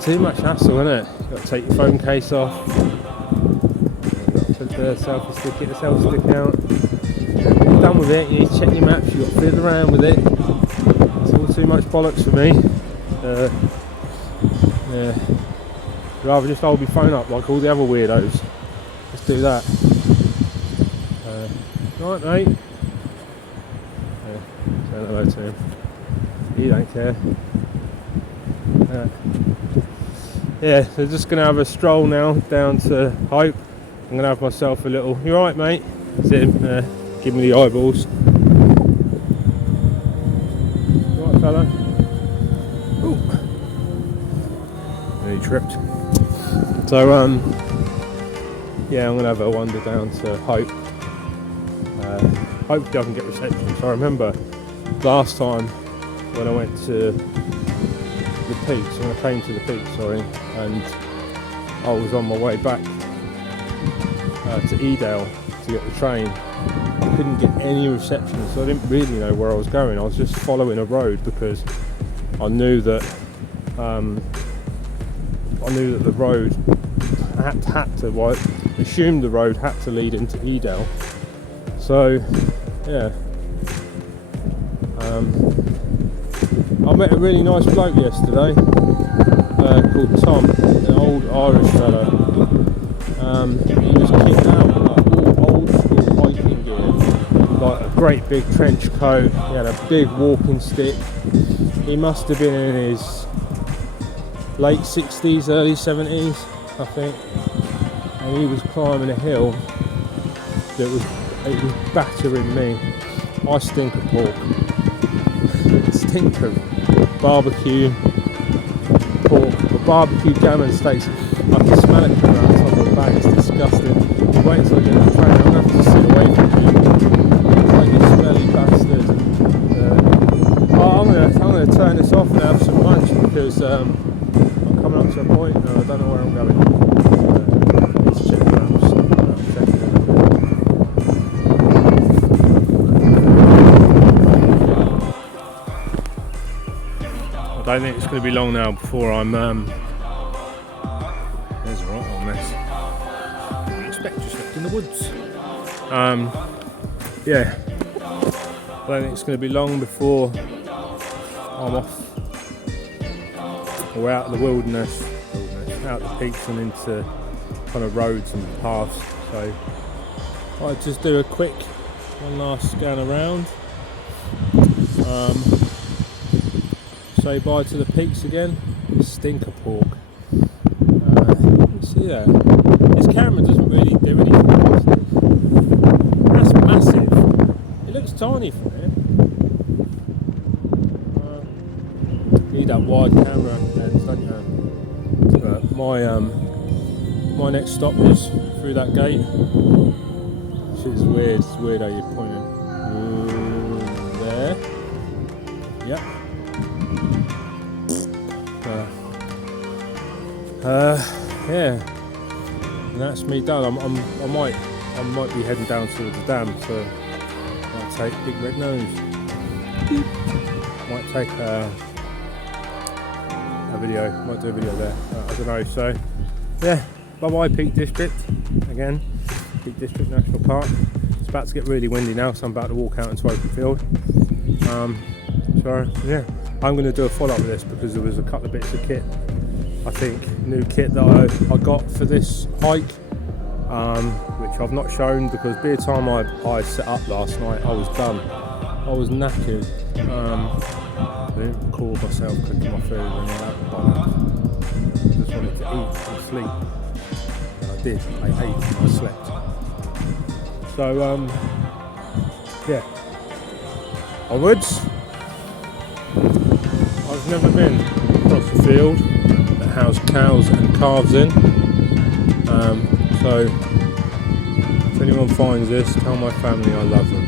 Too much hassle, isn't it? Got to take your phone case off. Got to put the selfie stick, get the selfie stick out. When you're done with it, you need to check your maps. You've got to fiddle around with it. It's all too much bollocks for me. Yeah. Rather just hold my phone up like all the other weirdos. Let's do that. Right, mate. Yeah, say hello to him. He don't care. Yeah, so just going to have a stroll now down to Hope. I'm going to have myself a little. You alright, mate? Sit him there. Give me the eyeballs. Right, fella. Ooh. Nearly tripped. So, yeah, I'm going to have a wander down to Hope. Hopefully I can get reception. So I remember last time when I went to the peaks, when I came to the peaks, and I was on my way back to Edale to get the train. I couldn't get any reception, so I didn't really know where I was going. I was just following a road because I knew that the road had to, well, I assumed the road had to lead into Edale. So yeah, I met a really nice bloke yesterday called Tom, an old Irish fellow. He was kitted out with like all old school hiking gear, like a great big trench coat. He had a big walking stick. He must have been in his late 60s, early 70s, I think. And he was climbing a hill that was battering me. I stink of pork. I stink of barbecue pork, or barbecue gammon steaks. I can smell it coming out of the bag. It's disgusting. Wait until I get on the train. I'm going to have to sit away from you. Like you smelly bastard. I'm going to turn this off and have some lunch because I'm coming up to a point and I don't know where I'm going. Let's check the maps. I don't think it's going to be long now before I'm there's a right on this. I expect just left in the woods. Yeah, I don't think it's going to be long before I'm off, or out of the wilderness, out the peaks and into kind of roads and paths. So I'll just do a quick one last scan around. Say bye to the peaks again. Stinker pork. You see that? This camera doesn't really do anything. That's massive. It looks tiny from here. Need that wide camera lens, don't you? But my next stop is through that gate. Shit is weird. It's weird how you're pointing. There. Yep. Yeah. And that's me done. I might be heading down to the dam, so I'll take Big Red Nose. Might take a video. Might do a video there. I don't know. So yeah. Bye bye Peak District again. Peak District National Park. It's about to get really windy now, so I'm about to walk out into open field. So yeah, I'm going to do a follow up with this because there was a couple of bits of kit, I think new kit that I got for this hike, which I've not shown because by the time I set up last night I was done. I was knackered. I didn't record myself cooking my food and that, but I just wanted to eat and sleep. And I did. I ate and I slept. So yeah, onwards. I've never been across the field that house cows and calves in. So if anyone finds this, tell my family I love them.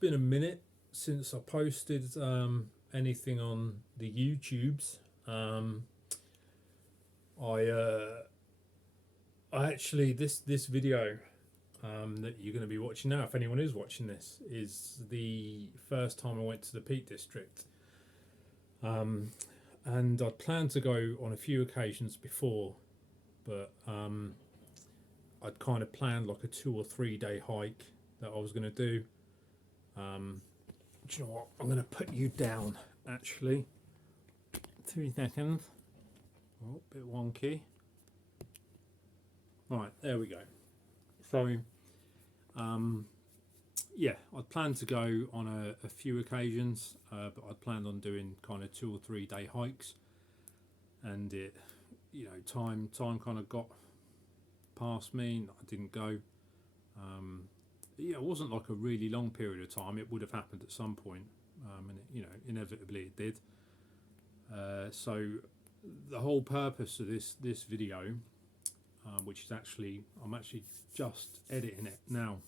been a minute since I posted anything on the YouTubes. I actually this video that you're going to be watching now, if anyone is watching this, is the first time I went to the Peak District. And I'd planned to go on a few occasions before, but I'd kind of planned like a 2 or 3 day hike that I was going to do. Do you know what? I'm going to put you down actually. 3 seconds. Oh, bit wonky. Right, there we go. So, yeah, I'd planned to go on a few occasions, but I'd planned on doing kind of 2 or 3 day hikes, and it, time kind of got past me. I didn't go. It wasn't like a really long period of time. It would have happened at some point, and inevitably it did. So the whole purpose of this video, which is I'm actually just editing it now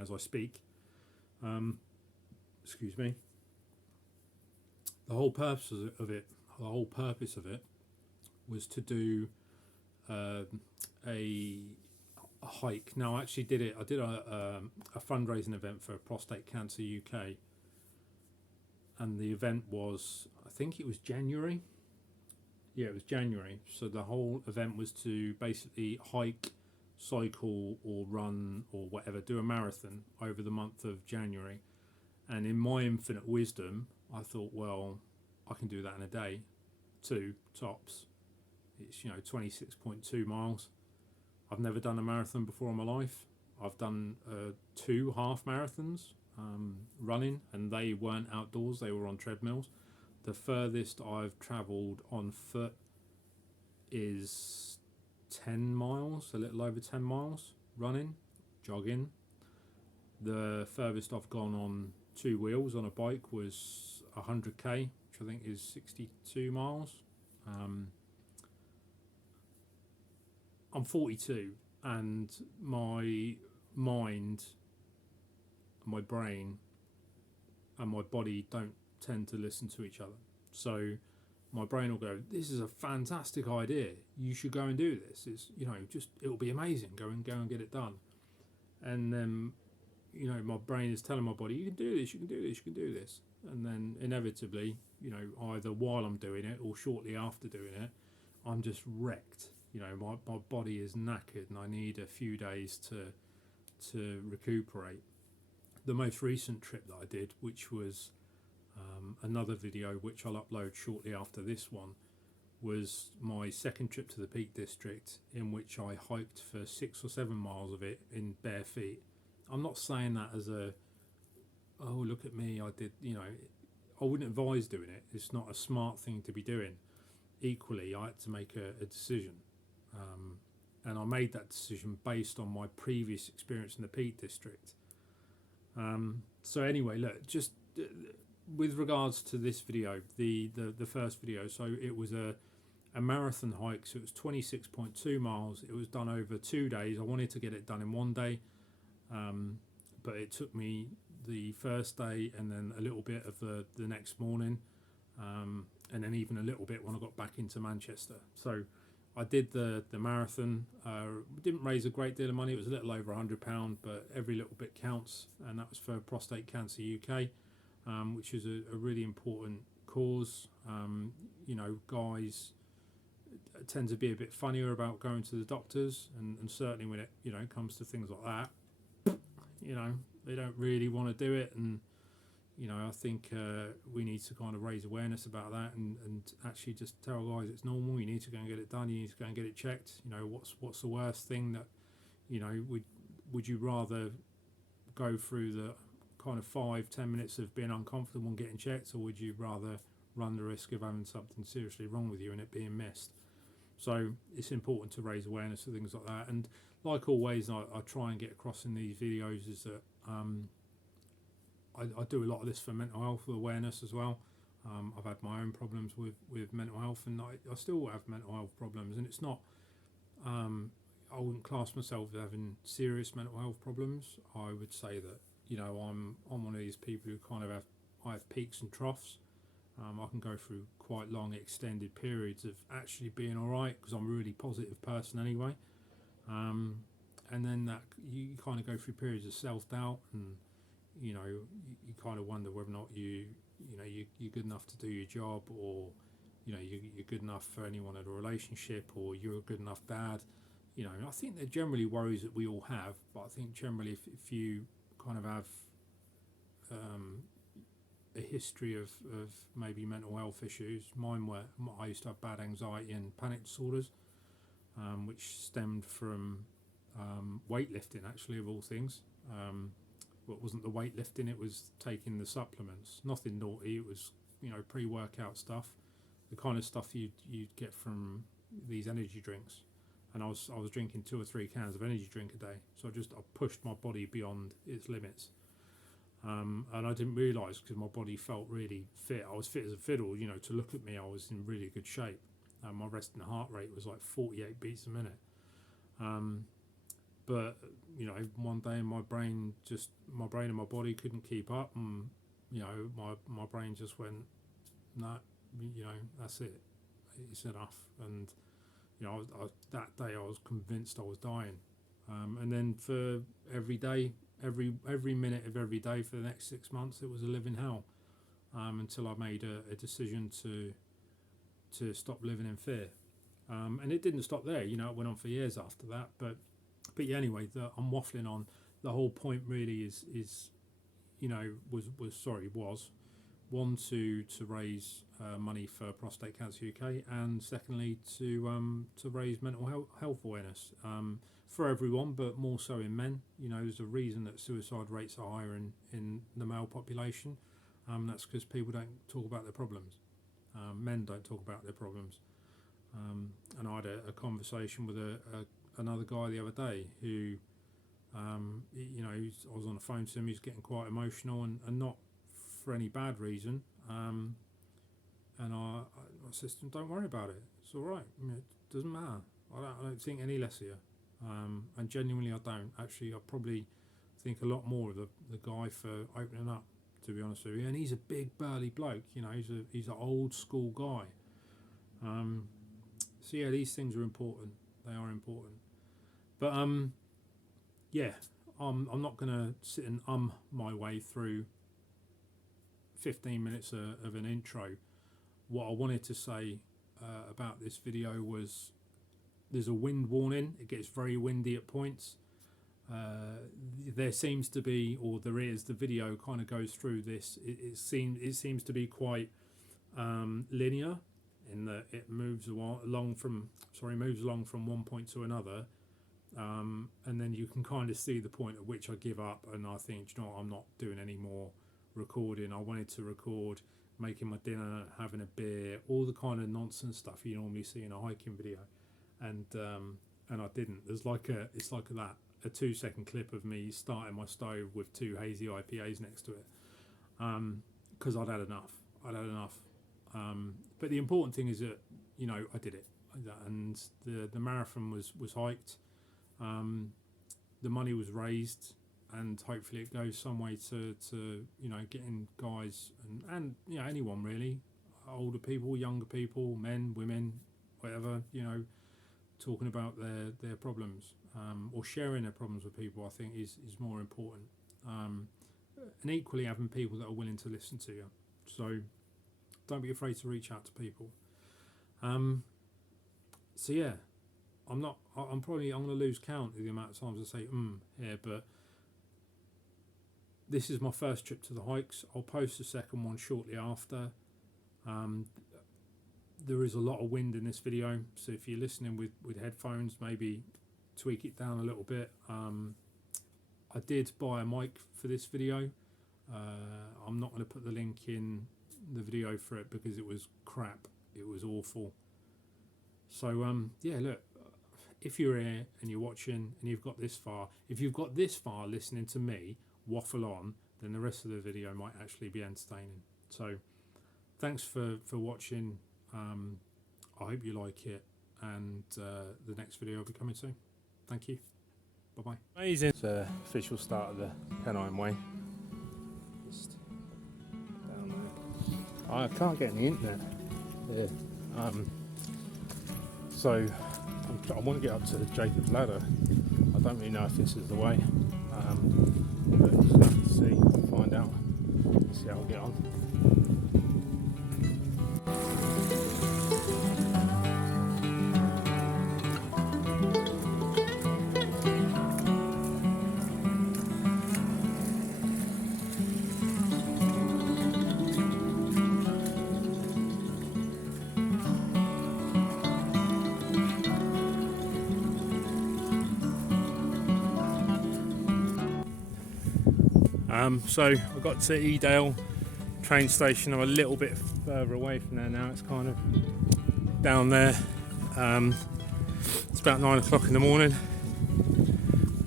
as I speak. Excuse me. The whole purpose of it was to do a hike. Now I actually did it. I did a fundraising event for Prostate Cancer UK, and the event was, I think it was January. Yeah, it was January. So the whole event was to basically hike, cycle, or run, or whatever, do a marathon over the month of January. And in my infinite wisdom, I thought, well, I can do that in a day, 2 tops. It's 26.2 miles. I've never done a marathon before in my life. I've done 2 half marathons running, and they weren't outdoors, they were on treadmills. The furthest I've travelled on foot is 10 miles, a little over 10 miles, running, jogging. The furthest I've gone on 2 wheels on a bike was 100k, which I think is 62 miles. I'm 42, and my mind, my brain, and my body don't tend to listen to each other. So my brain will go, this is a fantastic idea, you should go and do this. It's it'll be amazing, go and get it done. And then my brain is telling my body, you can do this, you can do this, you can do this. And then inevitably, either while I'm doing it or shortly after doing it, I'm just wrecked. My body is knackered, and I need a few days to recuperate. The most recent trip that I did, which was another video which I'll upload shortly after this one, was my second trip to the Peak District, in which I hiked for 6 or 7 miles of it in bare feet. I'm not saying that as oh look at me, I did, I wouldn't advise doing it. It's not a smart thing to be doing. Equally, I had to make a decision, and I made that decision based on my previous experience in the Peak District. So anyway, look, just with regards to this video, the first video, so it was a marathon hike, so it was 26.2 miles. It was done over 2 days. I wanted to get it done in 1 day, but it took me the first day and then a little bit of the next morning, and then even a little bit when I got back into Manchester. So I did the marathon. Didn't raise a great deal of money. It was a little over £100, but every little bit counts, and that was for Prostate Cancer UK, which is a really important cause. Guys tend to be a bit funnier about going to the doctors, and certainly when it comes to things like that, they don't really want to do it. And I think we need to kind of raise awareness about that, and actually just tell guys it's normal. You need to go and get it done. You need to go and get it checked. What's the worst thing that would you rather go through the kind of 5-10 minutes of being uncomfortable and getting checked, or would you rather run the risk of having something seriously wrong with you and it being missed? So it's important to raise awareness of things like that. And like always, I try and get across in these videos is that I do a lot of this for mental health awareness as well. I've had my own problems with mental health, and I still have mental health problems, and it's not, I wouldn't class myself as having serious mental health problems. I would say that you know, I'm one of these people who kind of I have peaks and troughs. I can go through quite long extended periods of actually being all right because I'm a really positive person anyway. And then that you kind of go through periods of self-doubt, and you know, you kind of wonder whether or not you're good enough to do your job, or you know, you're good enough for anyone in a relationship, or you're a good enough dad. You know, I think they're generally worries that we all have, but I think generally if you kind of have a history of maybe mental health issues, mine were, I used to have bad anxiety and panic disorders, which stemmed from weightlifting, actually, of all things. But it wasn't the weightlifting, it was taking the supplements. Nothing naughty, it was, you know, pre-workout stuff, the kind of stuff you'd get from these energy drinks. And I was drinking 2 or 3 cans of energy drink a day, so I pushed my body beyond its limits. And I didn't realise, because my body felt really fit. I was fit as a fiddle, you know. To look at me, I was in really good shape. My resting heart rate was like 48 beats a minute. But you know, one day my brain and my body couldn't keep up, and you know, my brain just went, no, you know, that's it, it's enough. And you know, that day I was convinced I was dying. And then for every day, every minute of every day for the next 6 months, it was a living hell, until I made a decision to stop living in fear. And it didn't stop there, you know, it went on for years after that. But yeah, anyway, I'm waffling on. The whole point really is you know, was one, to raise money for Prostate Cancer UK, and secondly to raise mental health awareness for everyone, but more so in men. You know, there's a reason that suicide rates are higher in the male population. That's because people don't talk about their problems. Men don't talk about their problems. And I had a conversation with another guy the other day who, you know, I was on the phone to him. He's getting quite emotional, and not for any bad reason. And I said to him, "Don't worry about it. It's all right. I mean, it doesn't matter. I don't think any less of you." And genuinely, I don't. Actually, I probably think a lot more of the guy for opening up, to be honest with you. And he's a big burly bloke. You know, he's an old school guy. So yeah, these things are important. They are important. But yeah, I'm not going to sit and my way through 15 minutes of an intro. What I wanted to say about this video was, there's a wind warning. It gets very windy at points. There seems to be, or there is, the video kind of goes through this. It seems to be quite linear, in that it moves along from one point to another, and then you can kind of see the point at which I give up, and I think, you know what, I'm not doing any more recording. I wanted to record making my dinner, having a beer, all the kind of nonsense stuff you normally see in a hiking video, and I didn't. It's like a 2-second clip of me starting my stove with 2 hazy IPAs next to it, because I'd had enough. But the important thing is that, you know, I did it, and the marathon was hiked. The money was raised, and hopefully it goes some way to you know, getting guys and you know, anyone really, older people, younger people, men, women, whatever, you know, talking about their problems, or sharing their problems with people, I think is more important. And equally having people that are willing to listen to you. So don't be afraid to reach out to people. So yeah, I'm going to lose count of the amount of times I say here, but this is my first trip to the hikes. I'll post the second one shortly after. There is a lot of wind in this video, so if you're listening with headphones, maybe tweak it down a little bit. I did buy a mic for this video. I'm not going to put the link in the video for it because it was crap. It was awful. So yeah, look, if you're here and you're watching and you've got this far, listening to me waffle on, then the rest of the video might actually be entertaining. So thanks for watching. I hope you like it, and the next video will be coming soon. Thank you. Bye bye. Amazing. It's the official start of the Pennine Way. I can't get any internet here. So I want to get up to the Jacob's Ladder. I don't really know if this is the way, but just have to see, find out, see how I'll get on. So I got to Edale train station. I'm a little bit further away from there now. It's kind of down there. It's about 9 o'clock in the morning.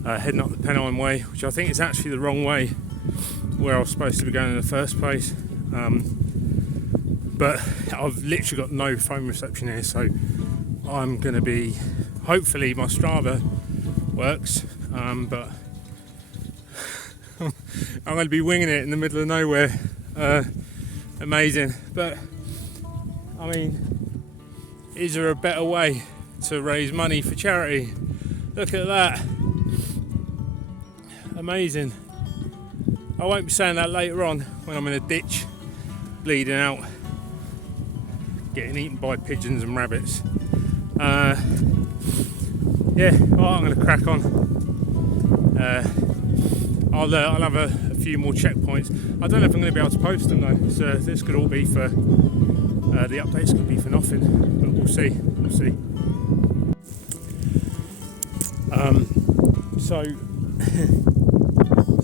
Heading up the Pennine Way, which I think is actually the wrong way where I was supposed to be going in the first place. But I've literally got no phone reception here, so I'm going to be, hopefully my Strava works, but I'm going to be winging it in the middle of nowhere. Amazing. But I mean, is there a better way to raise money for charity? Look at that. Amazing. I won't be saying that later on when I'm in a ditch bleeding out, getting eaten by pigeons and rabbits. Yeah, well, I'm going to crack on. I'll have a few more checkpoints. I don't know if I'm going to be able to post them though, so this could all be for, the updates could be for nothing, but we'll see, So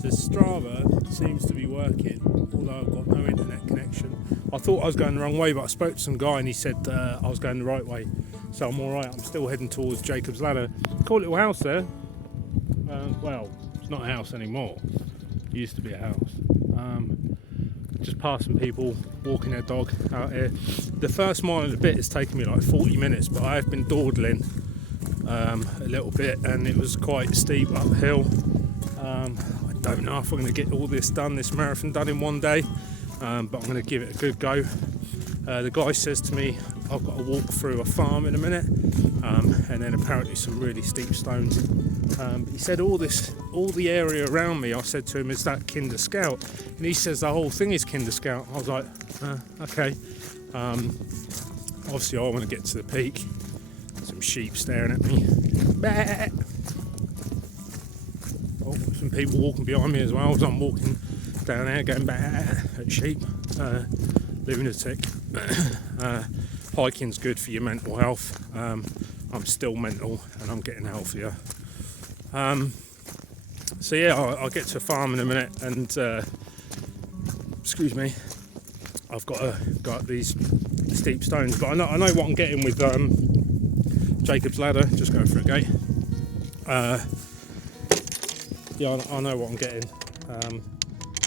the Strava seems to be working, although I've got no internet connection. I thought I was going the wrong way, but I spoke to some guy and he said I was going the right way, so I'm alright. I'm still heading towards Jacob's Ladder. Cool little house there. Well, it's not a house anymore. It used to be a house. Just passing people walking their dog out here. The first mile of the bit has taken me like 40 minutes, but I have been dawdling a little bit, and it was quite steep uphill. I don't know if I'm going to get all this marathon done in one day, but I'm going to give it a good go. The guy says to me I've got to walk through a farm in a minute, and then apparently some really steep stones. He said all the area around me, I said to him, is that Kinder Scout? And he says the whole thing is Kinder Scout. I was like, okay. Obviously I want to get to the peak. Some sheep staring at me. Bah! Oh, some people walking behind me as well as I'm walking down there going bah at sheep. Lunatic. Hiking's good for your mental health. I'm still mental and I'm getting healthier. So yeah, I'll get to a farm in a minute, and excuse me, I've got to go up these steep stones, but I know what I'm getting with Jacob's Ladder. Just going through a gate. Yeah, I know what I'm getting.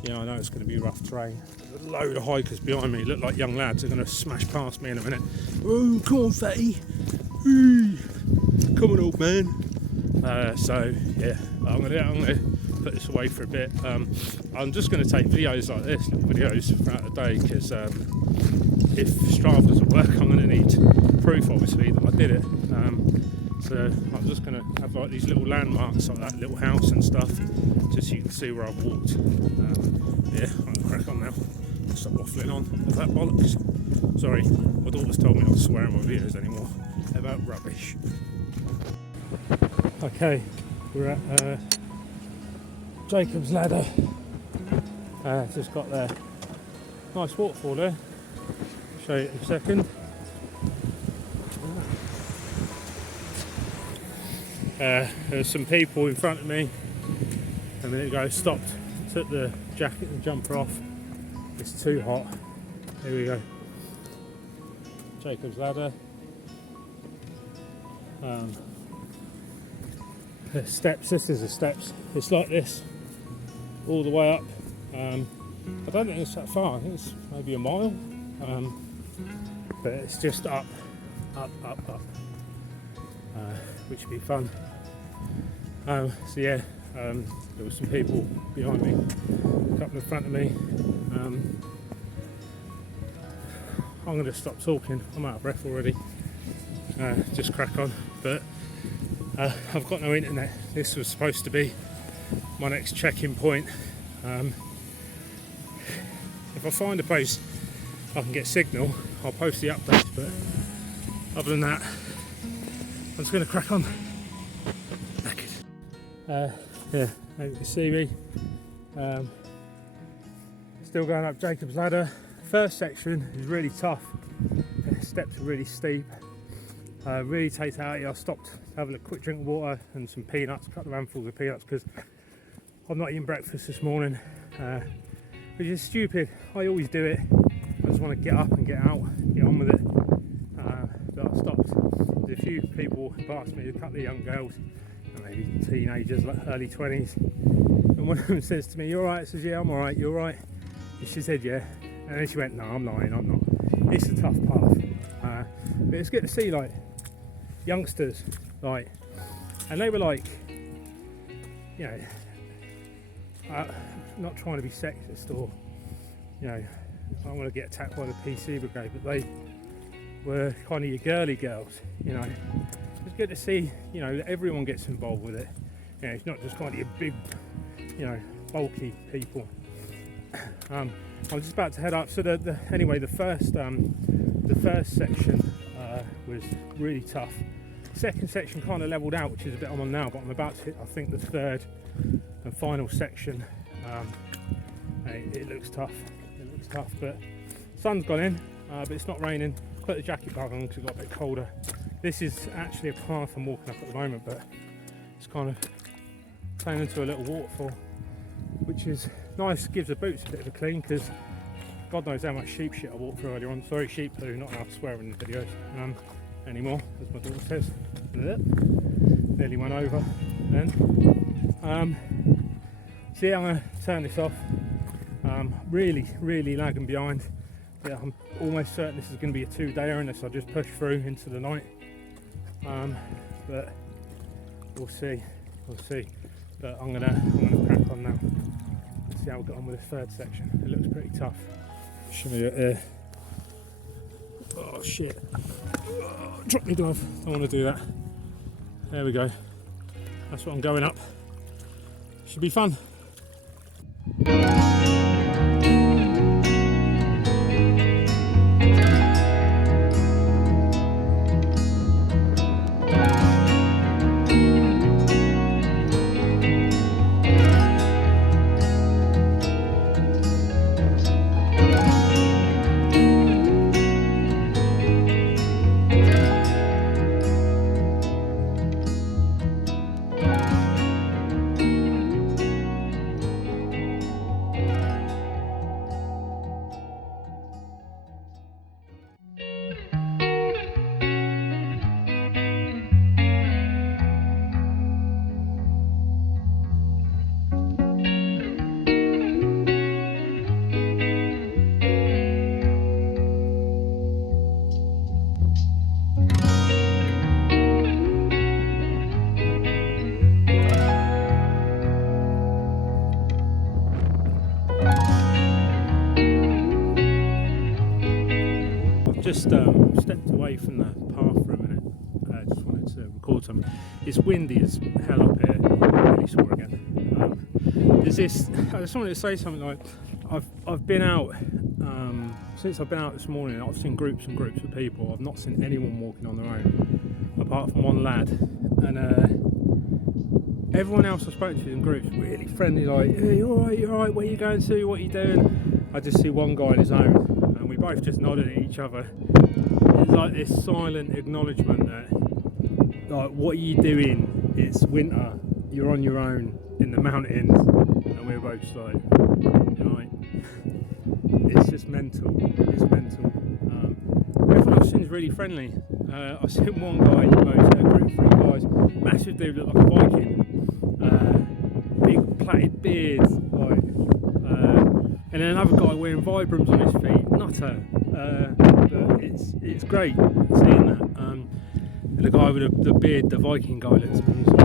Yeah, I know it's going to be rough terrain. There's a load of hikers behind me, look like young lads are going to smash past me in a minute. Oh, come on, fatty. Come on, old man. So yeah, I'm gonna put this away for a bit. I'm just going to take videos like this, little videos throughout the day, because if Strava doesn't work, I'm going to need proof, obviously, that I did it. So I'm just going to have like these little landmarks, like that little house and stuff, just so you can see where I've walked. Yeah, I'm going to crack on now. Stop waffling on about bollocks. Sorry, my daughter's told me not to swear in my videos anymore about rubbish. Okay, we're at Jacob's Ladder. Just got there. Nice waterfall there. I'll show you in a second. There's some people in front of me. A minute ago, stopped, took the jacket and jumper off. It's too hot. Here we go. Jacob's Ladder. The steps, this is the steps. It's like this all the way up. I don't think it's that far. I think it's maybe a mile. But it's just up, which would be fun. So yeah, there were some people behind me, a couple in front of me. I'm going to stop talking. I'm out of breath already. Just crack on. But I've got no internet. This was supposed to be my next check-in point. If I find a place I can get signal, I'll post the updates, but other than that, I'm just going to crack on. Yeah, you can see me. Still going up Jacob's Ladder. First section is really tough. The steps are really steep. Really takes it out of you. I stopped having a quick drink of water and some peanuts, a couple of handfuls of peanuts, because I've not eaten breakfast this morning, which is stupid. I always do it. I just want to get up and get out, get on with it. But I stopped. There's a few people past me, a couple of young girls, maybe teenagers, like early 20s. And one of them says to me, "You alright?" I says, "Yeah, I'm alright. You alright?" And she said, "Yeah." And then she went, "No, I'm lying, I'm not." It's a tough path. But it's good to see, like, youngsters, like, and they were like, you know, not trying to be sexist or, you know, I don't want to get attacked by the PC brigade, but they were kind of your girly girls, you know. It's good to see, you know, that everyone gets involved with it. You know, it's not just kind of your big, you know, bulky people. I'm just about to head up. So anyway, the first section was really tough. Second section kind of leveled out, which is a bit I'm on now, but I'm about to hit, I think, the third and final section. It looks tough. It looks tough, but sun's gone in, but it's not raining. Put the jacket back on because it got a bit colder. This is actually a path I'm walking up at the moment, but it's kind of turning into a little waterfall, which is nice. Gives the boots a bit of a clean, because God knows how much sheep shit I walked through earlier on. Sorry, sheep poo, not allowed to swear in the videos anymore, as my daughter says. Nearly went over then. So yeah, I'm going to turn this off. Really lagging behind. Yeah, I'm almost certain this is going to be a 2-dayer unless I just push through into the night. But we'll see. But I'm gonna crack on now. See how we get on with this third section. It looks pretty tough. Show you it here. Oh shit! Oh, drop me glove. Don't want to do that. There we go. That's what I'm going up. Should be fun. Just stepped away from the path for a minute. Just wanted to record something. It's windy as hell up here. Really sore again. There's this. I just wanted to say something. Like, I've been out since I've been out this morning. I've seen groups and groups of people. I've not seen anyone walking on their own, apart from one lad. And everyone else I spoke to in groups really friendly. Like, "Hey, you alright? Where you going to? What are you doing?" I just see one guy on his own. We both just nodded at each other. It's like this silent acknowledgement that, like, what are you doing? It's winter, you're on your own in the mountains, and we're both just like, right. It's just mental. It's mental. Everyone I've seen is really friendly. I've seen one guy, a group of 3 guys, massive dude, looked like a Viking, big plaited beard, like. And then another guy wearing Vibrams on his feet, nutter. But it's great seeing that. And the guy with the beard, the Viking guy, looks at me and says,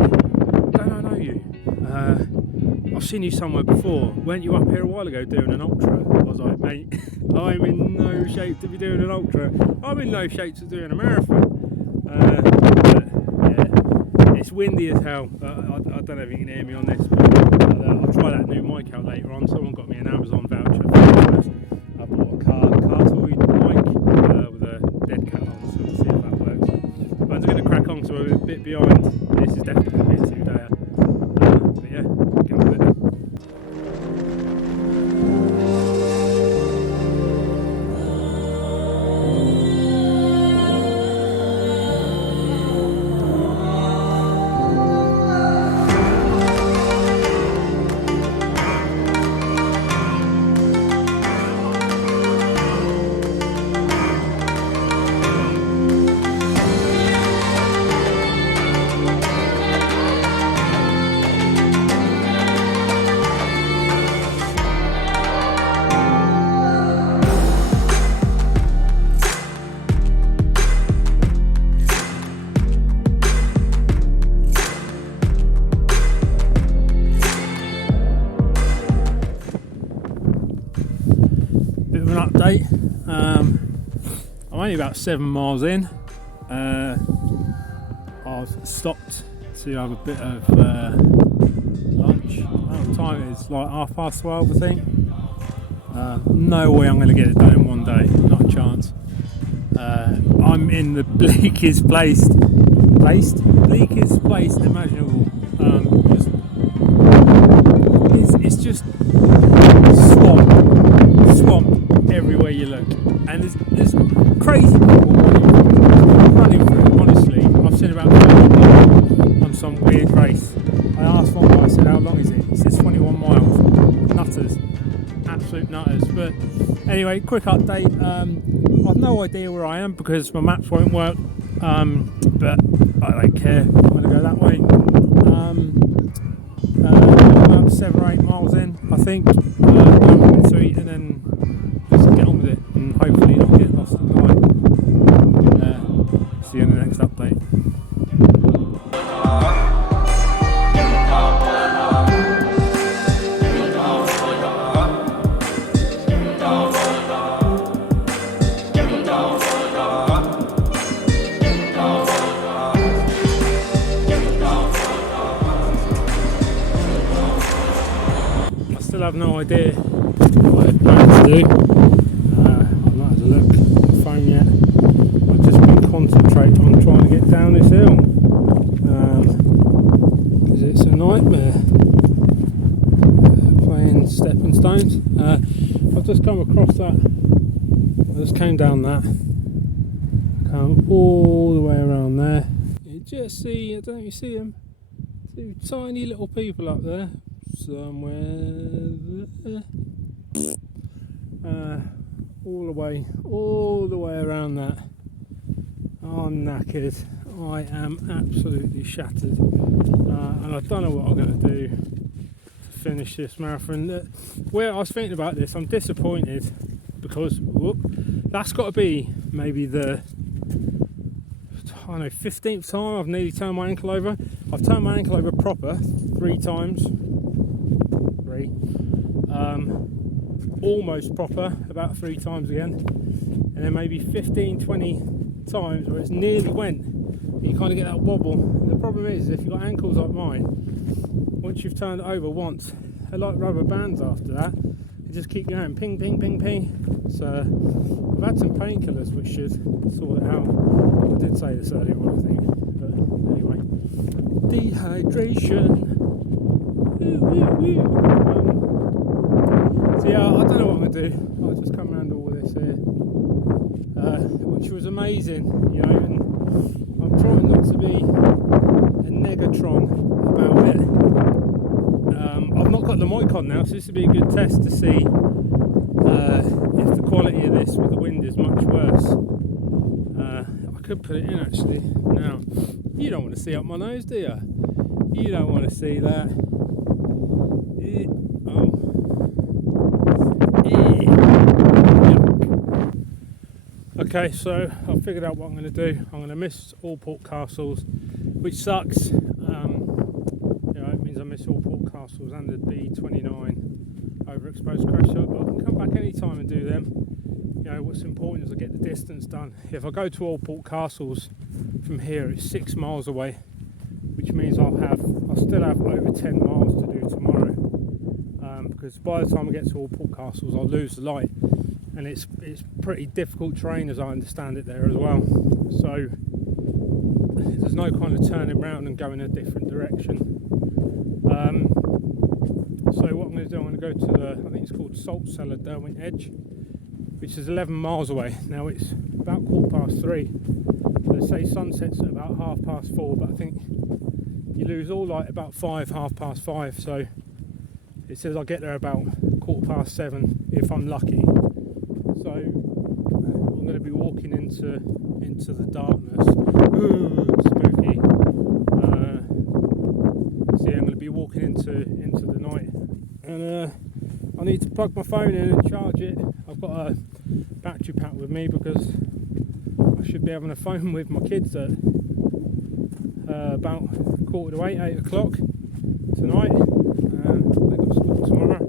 "Don't I know you?" I've seen you somewhere before. Weren't you up here a while ago doing an ultra? I was like, mate, I'm in no shape to be doing an ultra. I'm in no shape to doing a marathon. But yeah, it's windy as hell. I don't know if you can hear me on this, but I'll try that new mic out later on. Someone got me an Amazon voucher for Christmas. I bought a cardioid mic with a dead cat on, so we'll see if that works. But I'm going to crack on, so we're a bit behind. This is definitely going to be a 2-dayer. But yeah, get on with it. Bit of an update. I'm only about 7 miles in. I've stopped to have a bit of lunch. I don't know what time it is, like 12:30 I think. No way I'm going to get it done in one day, not a chance. I'm in the bleakest place imaginable. It's just swamp everywhere you look, and there's crazy people running through it. Honestly, I've seen about 30 people on some weird race. I asked one guy, I said, how long is it? He said 21 miles. Nutters, absolute nutters. But anyway, quick update. I've no idea where I am because my maps won't work, but I don't care. I'm going to go that way. About 7 or 8 miles in, I think. Have a bit to eat and then just get on with it and hopefully not get lost in the night. See you in the next update. I still have no idea what I plan to do. I've not had a look at the phone yet. I've just been concentrating on trying to get down this hill because it's a nightmare playing stepping stones. I've just come across that. I just came down that, come all the way around there. You just see, I don't know if you see them, 2 tiny little people up there. Somewhere there. All the way around that. I'm knackered. I am absolutely shattered, and I don't know what I'm going to do to finish this marathon. Where I was thinking about this, I'm disappointed because that's got to be maybe the 15th time I've nearly turned my ankle over. I've turned my ankle over proper 3 times. Almost proper about 3 times again, and then maybe 15-20 times where it's nearly went and you kind of get that wobble. And the problem is, if you've got ankles like mine, once you've turned it over once, they're like rubber bands after that. They just keep going ping ping ping ping. So I've had some painkillers which should sort it out. I did say this earlier on, I think, but anyway, dehydration. So yeah, I don't know what I'm going to do. I'll just come around all this here, which was amazing, you know, and I'm trying not to be a negatron about it. I've not got the mic on now, so this would be a good test to see if the quality of this with the wind is much worse. I could put it in actually. Now, you don't want to see up my nose, do you? You don't want to see that. Okay, so I've figured out what I'm going to do. I'm going to miss Alport Castles, which sucks. You know, it means I miss Alport Castles and the B29 overexposed crash. So I can come back any time and do them. You know, what's important is I get the distance done. If I go to Alport Castles from here, it's 6 miles away, which means I'll still have over 10 miles to do tomorrow. Because by the time I get to Alport Castles, I'll lose the light, and it's pretty difficult terrain as I understand it there as well. So there's no kind of turning around and going a different direction. So what I'm going to do, I'm going to go to the, I think it's called Salt Cellar Derwent Edge, which is 11 miles away. Now it's about 3:15. They say sunset's at about 4:30, but I think you lose all light about 5:30. So it says I'll get there about 7:15 if I'm lucky. So I'm going to be walking into the darkness. Ooh, spooky. So yeah, I'm going to be walking into the night, and I need to plug my phone in and charge it. I've got a battery pack with me because I should be having a phone with my kids at about 7:45, 8 o'clock tonight. They've got school tomorrow,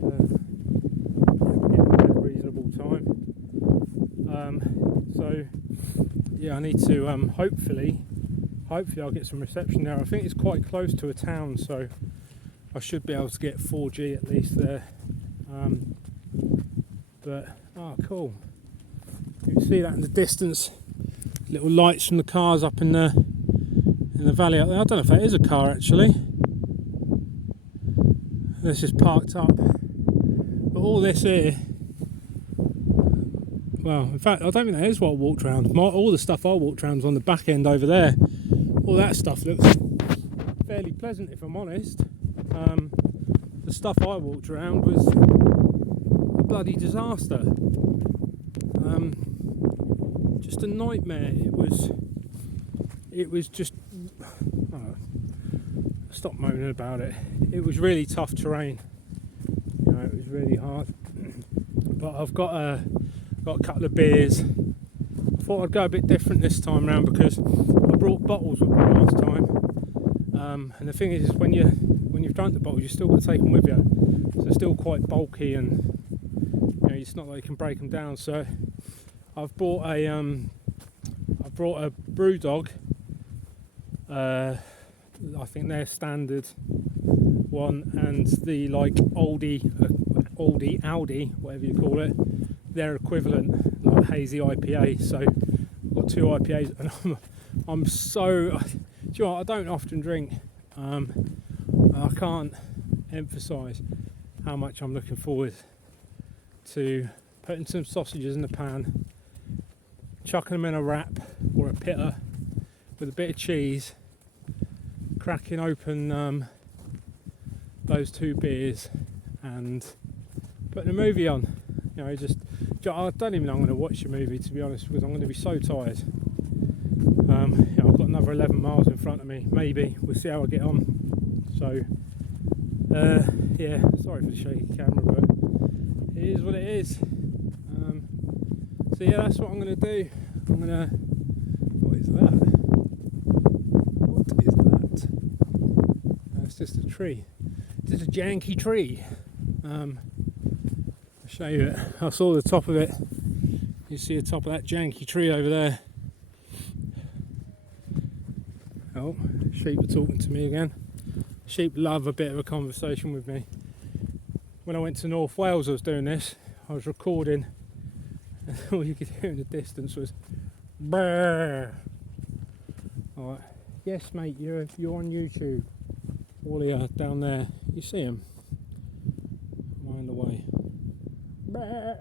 so we're getting a reasonable time. So yeah, I need to hopefully I'll get some reception there. I think it's quite close to a town, so I should be able to get 4G at least there. But cool. You can see that in the distance. Little lights from the cars up in the valley up there. I don't know if that is a car actually. This is parked up. But all this here, well, in fact, I don't think that is what I walked around. All the stuff I walked around was on the back end over there. All that stuff looks fairly pleasant, if I'm honest. The stuff I walked around was a bloody disaster. Just a nightmare. It was just. Stop moaning about it. It was really tough terrain. You know, it was really hard. But I've got a couple of beers. I thought I'd go a bit different this time round because I brought bottles with me last time. And the thing is when you've drunk the bottles, you still got to take them with you. So they're still quite bulky, and you know, it's not like you can break them down. So I've brought a brew dog. I think they're standard one, and the like Aldi, Audi, whatever you call it, their equivalent, like hazy IPA. So I've got 2 IPAs, and I'm so. Do you know what, I don't often drink. I can't emphasise how much I'm looking forward to putting some sausages in the pan, chucking them in a wrap or a pitta with a bit of cheese, cracking open those 2 beers and putting a movie on. You know, I don't even know I'm going to watch a movie, to be honest, because I'm going to be so tired. You know, I've got another 11 miles in front of me, maybe. We'll see how I get on. So, yeah, sorry for the shaky camera, but it is what it is. So yeah, that's what I'm going to do. What is that? What is that? It's just a tree. It's just a janky tree. I'll show you it. I saw the top of it. You see the top of that janky tree over there. Oh, sheep are talking to me again. Sheep love a bit of a conversation with me. When I went to North Wales, I was doing this. I was recording, and all you could hear in the distance was brrr. Alright, yes mate, you're on YouTube. All here, down there, you see him? Am I in the way? Brrr.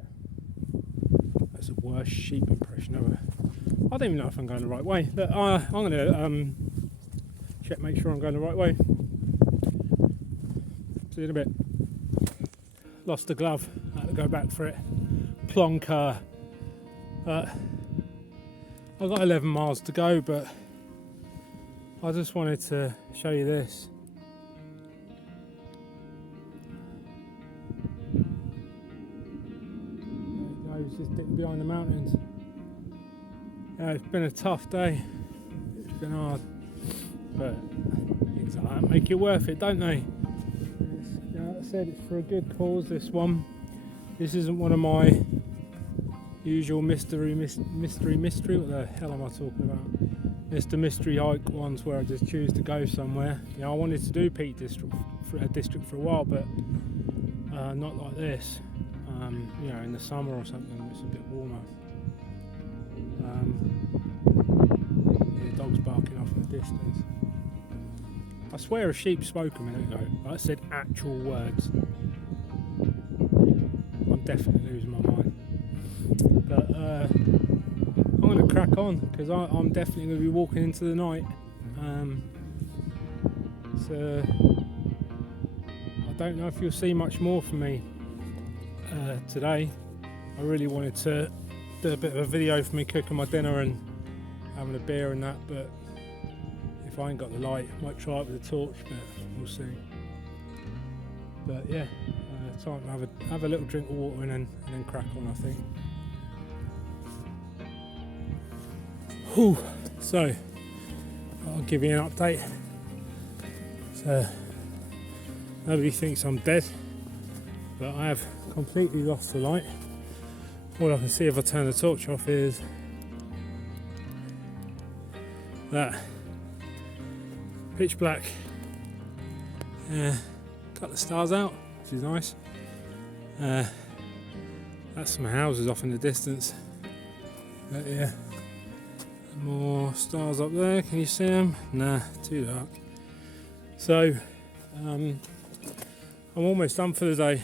That's the worst sheep impression ever. I don't even know if I'm going the right way, but I'm going to check, make sure I'm going the right way. See you in a bit. Lost the glove, I had to go back for it. Plonker. I've got 11 miles to go, but I just wanted to show you this. There it goes, just dipping behind the mountains. Yeah, it's been a tough day. It's been hard, but things like that make it worth it, don't they? said, it's for a good cause, this one. This isn't one of my usual mystery, what the hell am I talking about? Mr. Mystery hike ones where I just choose to go somewhere. You know, I wanted to do Peak District for a while, but not like this. You know, in the summer or something, when it's a bit warmer. Yeah, the dog's barking off in the distance. I swear a sheep spoke a minute ago, but I said actual words. I'm definitely losing my mind. But I'm going to crack on, because I'm definitely going to be walking into the night. So I don't know if you'll see much more from me today. I really wanted to do a bit of a video for me cooking my dinner and having a beer and that, but if I ain't got the light, I might try it with a torch, but we'll see. But yeah, time to have a little drink of water and then crack on, I think. Whew. So I'll give you an update. So nobody thinks I'm dead, but I have completely lost the light. All I can see if I turn the torch off is that pitch black. Got the stars out, which is nice. That's some houses off in the distance. But yeah, more stars up there. Can you see them? Nah, too dark. So I'm almost done for the day.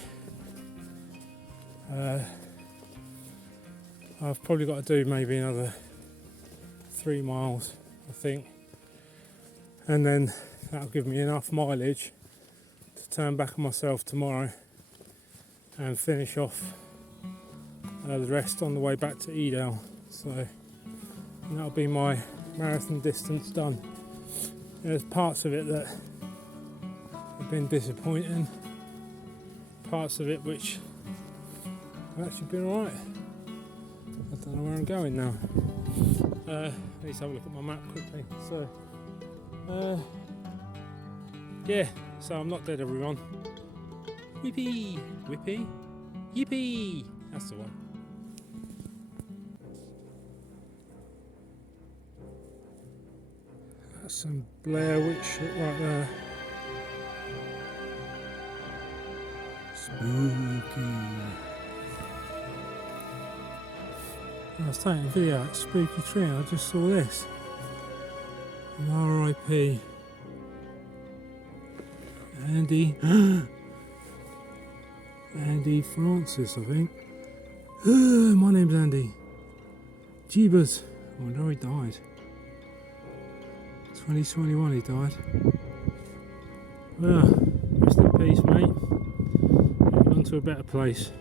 I've probably got to do maybe another 3 miles, I think, and then that'll give me enough mileage to turn back on myself tomorrow and finish off the rest on the way back to Edale. So that'll be my marathon distance done. There's parts of it that have been disappointing, parts of it which have actually been alright. I don't know where I'm going now. Let's have a look at my map quickly. So yeah, so I'm not dead, everyone. Whippy, whippy, yippee. That's the one. That's some Blair Witch shit right there. Spooky. I was taking a video at Spooky Tree and I just saw this. R.I.P. Andy Francis, I think. My name's Andy. Jeebus. I wonder how he died. 2021 he died. Well, rest in peace, mate. Getting on to a better place.